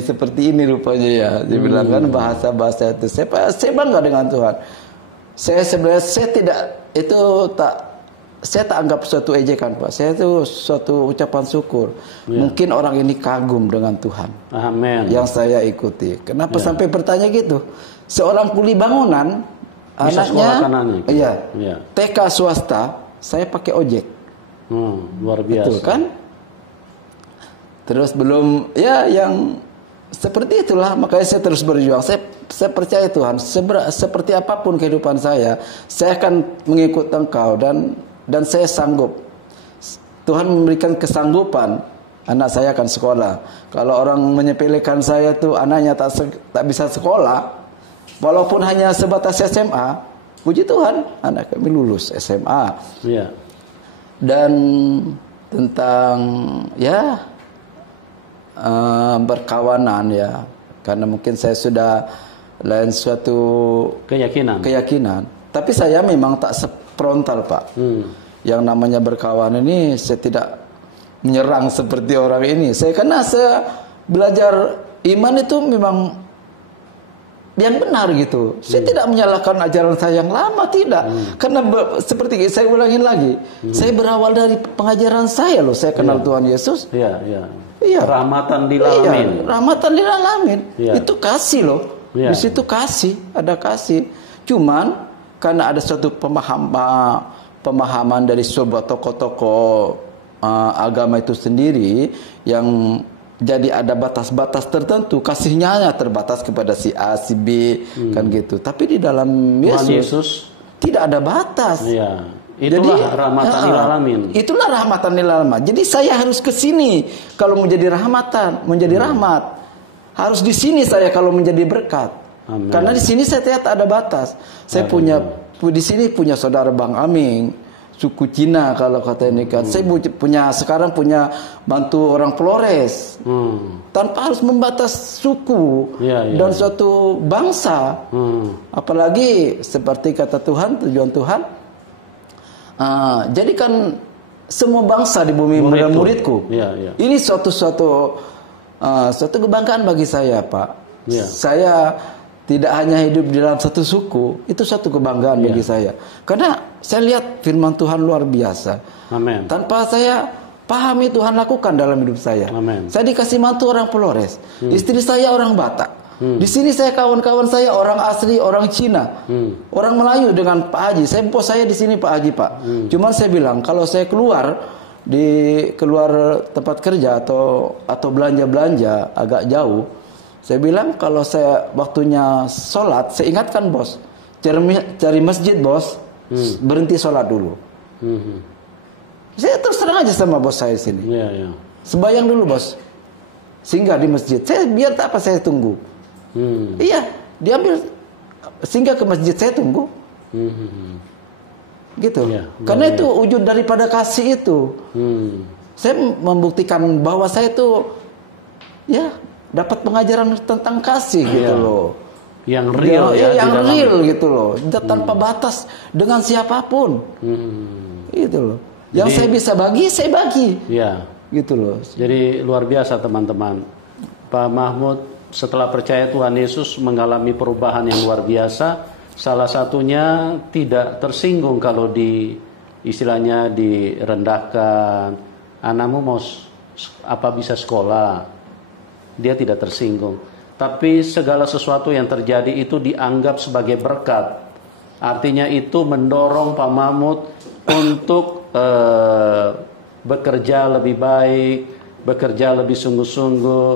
seperti ini rupanya ya. Dia bilang kan bahasa itu. Saya bangga dengan Tuhan. Saya tak anggap suatu ejekan, Pak. Saya itu suatu ucapan syukur. Mungkin orang ini kagum dengan Tuhan. Amin. Yang saya ikuti. Kenapa sampai bertanya gitu? Seorang kuli bangunan, bisa anaknya, TK swasta, saya pakai ojek. Luar biasa. Betul kan? Terus belum, yang seperti itulah. Makanya saya terus berjuang. Saya percaya Tuhan. Seperti apapun kehidupan saya akan mengikut Engkau dan saya sanggup. Tuhan memberikan kesanggupan. Anak saya akan sekolah. Kalau orang menyepelekan saya tuh anaknya tak bisa sekolah, walaupun hanya sebatas SMA, puji Tuhan, anak kami lulus SMA. Iya. Dan tentang berkawanan ya, karena mungkin saya sudah lain suatu keyakinan. Tapi saya memang tak frontal, Pak. Yang namanya berkawan ini saya tidak menyerang seperti orang ini. Saya belajar iman itu memang yang benar gitu. Saya tidak menyalahkan ajaran saya yang lama, tidak. Karena seperti saya ulangin lagi, saya berawal dari pengajaran saya loh. Saya kenal Tuhan Yesus. Iya. Rahmatan lil alamin. Iya, rahmatan lil alamin. Itu kasih loh. Iya. Di situ ada kasih. Cuman karena ada suatu pemahaman dari sebuah tokoh-tokoh agama itu sendiri yang jadi ada batas-batas tertentu, kasihnya hanya terbatas kepada si A, si B, kan gitu. Tapi di dalam Yesus tidak ada batas. Iya. Itulah rahmatan lil alamin. Itulah rahmatan lil alamin. Jadi saya harus ke sini kalau menjadi rahmat. Harus di sini saya kalau menjadi berkat. Amen. Karena di sini saya tidak ada batas. Saya di sini punya saudara Bang Aming, suku Cina kalau kata ini kan. Saya sekarang punya bantu orang Flores. Tanpa harus membatas suku dan suatu bangsa. Apalagi seperti kata Tuhan, tujuan Tuhan, jadikan semua bangsa di bumi murid-muridku. Ini suatu kebanggaan bagi saya, Pak. Saya tidak hanya hidup di dalam satu suku, itu satu kebanggaan bagi saya. Karena saya lihat firman Tuhan luar biasa. Amen. Tanpa saya pahami Tuhan lakukan dalam hidup saya. Amen. Saya dikasih mantu orang Flores, istri saya orang Batak. Di sini saya kawan-kawan saya orang asli orang Cina, orang Melayu dengan Pak Haji. Bos saya di sini Pak Haji, Pak. Cuman saya bilang kalau saya keluar tempat kerja atau belanja agak jauh, saya bilang kalau saya waktunya sholat, saya ingatkan bos, cari masjid bos, berhenti sholat dulu. Saya terus terang aja sama bos saya sini. Sembayang dulu bos, singgah di masjid. Saya biar tak apa saya tunggu. Iya, dia ambil singgah ke masjid, saya tunggu. Gitu. Karena itu wujud daripada kasih itu. Saya membuktikan bahwa saya itu dapat pengajaran tentang kasih gitu loh. Yang real yang real gitu loh. Tanpa batas dengan siapapun. Gitu loh. Yang saya bisa bagi, saya bagi. Gitu loh. Jadi luar biasa teman-teman. Pak Mahmud setelah percaya Tuhan Yesus mengalami perubahan yang luar biasa. Salah satunya tidak tersinggung kalau istilahnya direndahkan. Anakmu mau bisa sekolah? Dia tidak tersinggung. Tapi segala sesuatu yang terjadi itu dianggap sebagai berkat. Artinya itu mendorong Pak Mahmud untuk bekerja lebih baik, bekerja lebih sungguh-sungguh,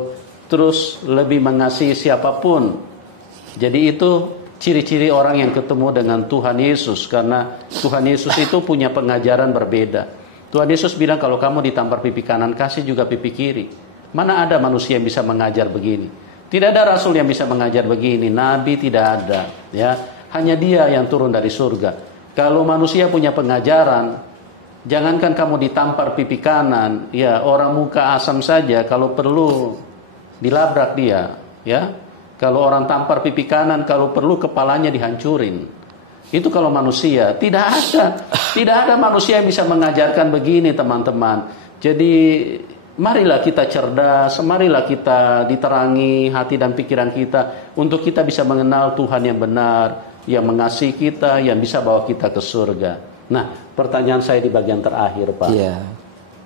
terus lebih mengasihi siapapun. Jadi itu ciri-ciri orang yang ketemu dengan Tuhan Yesus. Karena Tuhan Yesus itu punya pengajaran berbeda. Tuhan Yesus bilang kalau kamu ditampar pipi kanan, kasih juga pipi kiri. Mana ada manusia yang bisa mengajar begini. Tidak ada rasul yang bisa mengajar begini, nabi tidak ada, ya. Hanya dia yang turun dari surga. Kalau manusia punya pengajaran, jangankan kamu ditampar pipi kanan, ya orang muka asam saja kalau perlu dilabrak dia, ya. Kalau orang tampar pipi kanan, kalau perlu kepalanya dihancurin. Itu kalau manusia. Tidak ada manusia yang bisa mengajarkan begini, teman-teman. Jadi marilah kita cerdas, marilah kita diterangi hati dan pikiran kita untuk kita bisa mengenal Tuhan yang benar, yang mengasihi kita, yang bisa bawa kita ke surga. Nah, pertanyaan saya di bagian terakhir, Pak. Iya.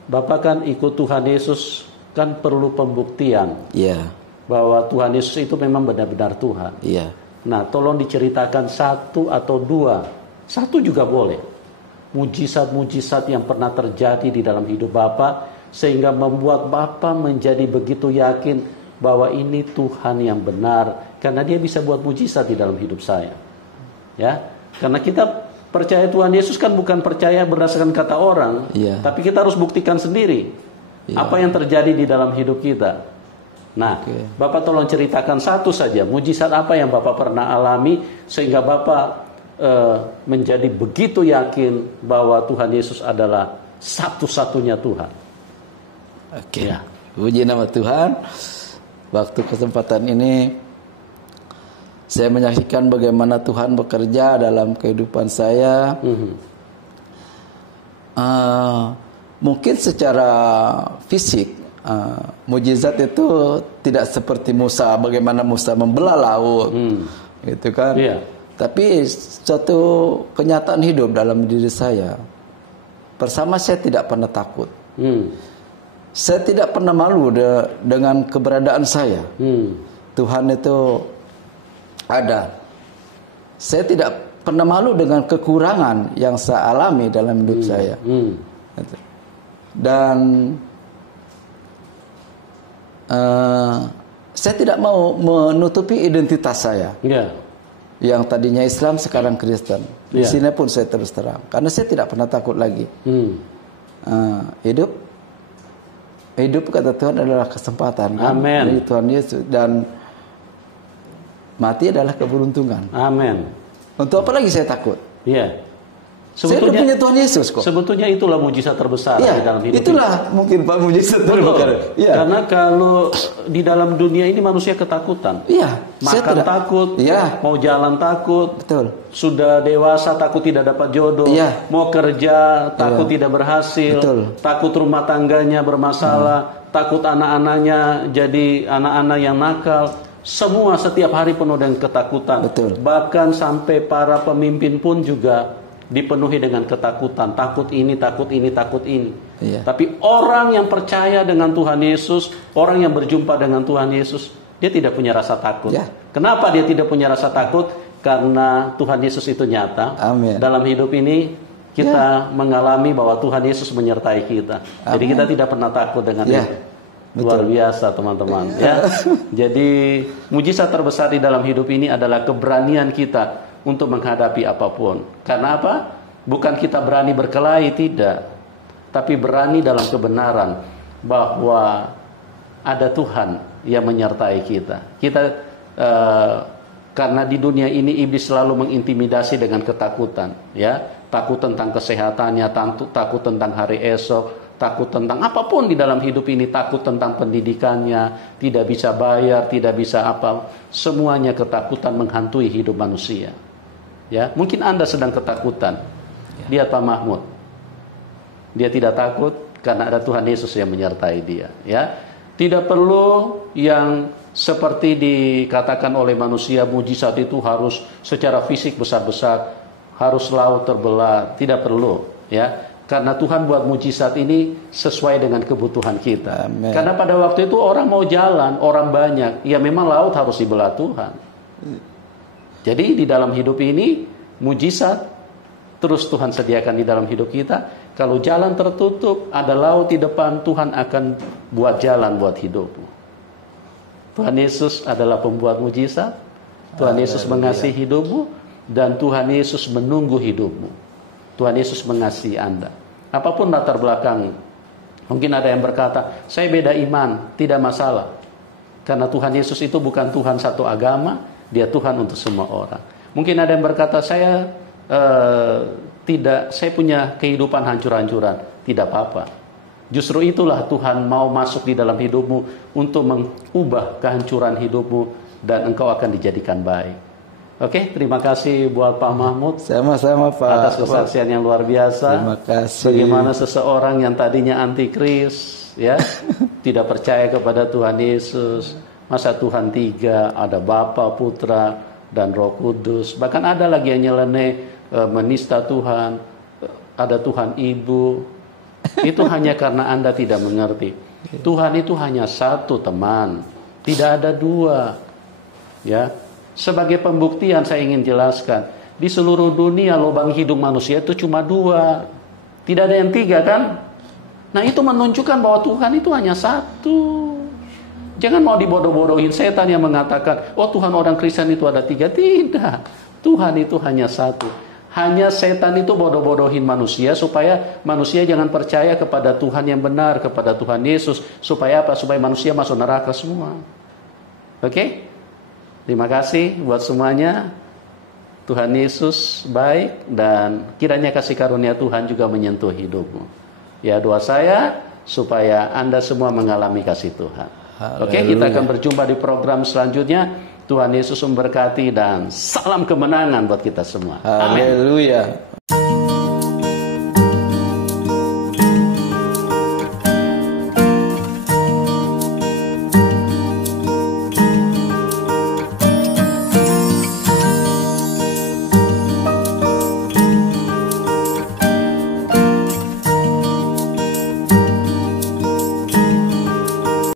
Bapak kan ikut Tuhan Yesus kan perlu pembuktian. Iya. Bahwa Tuhan Yesus itu memang benar-benar Tuhan. Iya. Nah, tolong diceritakan satu atau dua. Satu juga boleh. Mujizat-mujizat yang pernah terjadi di dalam hidup Bapak sehingga membuat Bapak menjadi begitu yakin bahwa ini Tuhan yang benar karena dia bisa buat mujizat di dalam hidup saya. Ya. Karena kita percaya Tuhan Yesus kan bukan percaya berdasarkan kata orang, tapi kita harus buktikan sendiri apa yang terjadi di dalam hidup kita. Nah, Bapak tolong ceritakan satu saja mujizat apa yang Bapak pernah alami sehingga Bapak menjadi begitu yakin bahwa Tuhan Yesus adalah satu-satunya Tuhan. Oke. Ya. Puji nama Tuhan. Waktu kesempatan ini saya menyaksikan bagaimana Tuhan bekerja dalam kehidupan saya. Mungkin secara fisik mujizat itu tidak seperti Musa, bagaimana Musa membelah laut, gitu kan? Tapi suatu kenyataan hidup dalam diri saya. Pertama, saya tidak pernah takut. Saya tidak pernah malu dengan keberadaan saya. Tuhan itu ada. Saya tidak pernah malu dengan kekurangan yang saya alami dalam hidup saya. Dan saya tidak mau menutupi identitas saya. Yang tadinya Islam sekarang Kristen. Di sini pun saya terus terang. Karena saya tidak pernah takut lagi. Hidup kata Tuhan adalah kesempatan. Amin. Dari Tuhan Yesus. Dan mati adalah keberuntungan. Amin. Untuk apa lagi saya takut? Sebetulnya, saya punya Tuhan Yesus kok. Sebetulnya itulah mujizat terbesar di dalam hidup. Itulah mungkin Pak mujizat terbesar. Karena kalau di dalam dunia ini manusia ketakutan. Makan takut, mau jalan takut. Sudah dewasa takut tidak dapat jodoh. Mau kerja takut tidak berhasil. Takut rumah tangganya bermasalah. Takut anak-anaknya jadi anak-anak yang nakal. Semua setiap hari penuh dengan ketakutan. Bahkan sampai para pemimpin pun juga dipenuhi dengan ketakutan. Takut ini, takut ini, takut ini. Tapi orang yang percaya dengan Tuhan Yesus, orang yang berjumpa dengan Tuhan Yesus, dia tidak punya rasa takut. Kenapa dia tidak punya rasa takut? Karena Tuhan Yesus itu nyata. Dalam hidup ini kita mengalami bahwa Tuhan Yesus menyertai kita. Jadi kita tidak pernah takut dengan itu. Luar biasa teman-teman. Jadi mujizat terbesar di dalam hidup ini adalah keberanian kita untuk menghadapi apapun. Karena apa? Bukan kita berani berkelahi, tidak. Tapi berani dalam kebenaran bahwa ada Tuhan yang menyertai kita. Karena di dunia ini iblis selalu mengintimidasi dengan ketakutan, takut tentang kesehatannya, takut tentang hari esok, takut tentang apapun di dalam hidup ini, takut tentang pendidikannya, tidak bisa bayar, tidak bisa apa, semuanya ketakutan menghantui hidup manusia. Mungkin Anda sedang ketakutan. Lihat Pak Mahmud. Dia tidak takut karena ada Tuhan Yesus yang menyertai dia. Tidak perlu yang seperti dikatakan oleh manusia mujizat itu harus secara fisik besar-besar, harus laut terbelah. Tidak perlu. Karena Tuhan buat mujizat ini sesuai dengan kebutuhan kita. Karena pada waktu itu orang mau jalan, orang banyak, memang laut harus dibelah Tuhan. Jadi di dalam hidup ini mujizat terus Tuhan sediakan di dalam hidup kita. Kalau jalan tertutup, ada laut di depan, Tuhan akan buat jalan buat hidupmu. Tuhan Yesus adalah pembuat mujizat. Tuhan Yesus mengasihi hidupmu dan Tuhan Yesus menunggu hidupmu. Tuhan Yesus mengasihi Anda. Apapun latar belakang. Mungkin ada yang berkata, saya beda iman, tidak masalah. Karena Tuhan Yesus itu bukan Tuhan satu agama, dia Tuhan untuk semua orang. Mungkin ada yang berkata, saya punya kehidupan hancur-hancuran. Tidak apa-apa. Justru itulah Tuhan mau masuk di dalam hidupmu untuk mengubah kehancuran hidupmu dan engkau akan dijadikan baik. Oke, terima kasih buat Pak Mahmud. Sama-sama Pak. Atas kesaksian yang luar biasa. Terima kasih. Bagaimana seseorang yang tadinya antikris, ya, tidak percaya kepada Tuhan Yesus. Masa Tuhan 3, ada Bapa, Putra, dan Roh Kudus. Bahkan ada lagi yang nyeleneh, menista Tuhan, ada Tuhan Ibu. Itu hanya karena Anda tidak mengerti. Tuhan itu hanya satu, teman. Tidak ada dua. Ya. Sebagai pembuktian saya ingin jelaskan, di seluruh dunia lubang hidung manusia itu cuma 2. Tidak ada yang 3 kan? Nah, itu menunjukkan bahwa Tuhan itu hanya satu. Jangan mau dibodoh-bodohin setan yang mengatakan, oh Tuhan orang Kristen itu ada 3. Tidak. Tuhan itu hanya satu. Hanya setan itu bodoh-bodohin manusia supaya manusia jangan percaya kepada Tuhan yang benar, kepada Tuhan Yesus. Supaya apa? Supaya manusia masuk neraka semua. Oke? Terima kasih buat semuanya. Tuhan Yesus baik dan kiranya kasih karunia Tuhan juga menyentuh hidupmu. Ya, doa saya supaya Anda semua mengalami kasih Tuhan. Oke, kita akan berjumpa di program selanjutnya. Tuhan Yesus memberkati dan salam kemenangan buat kita semua. Amin. Haleluya.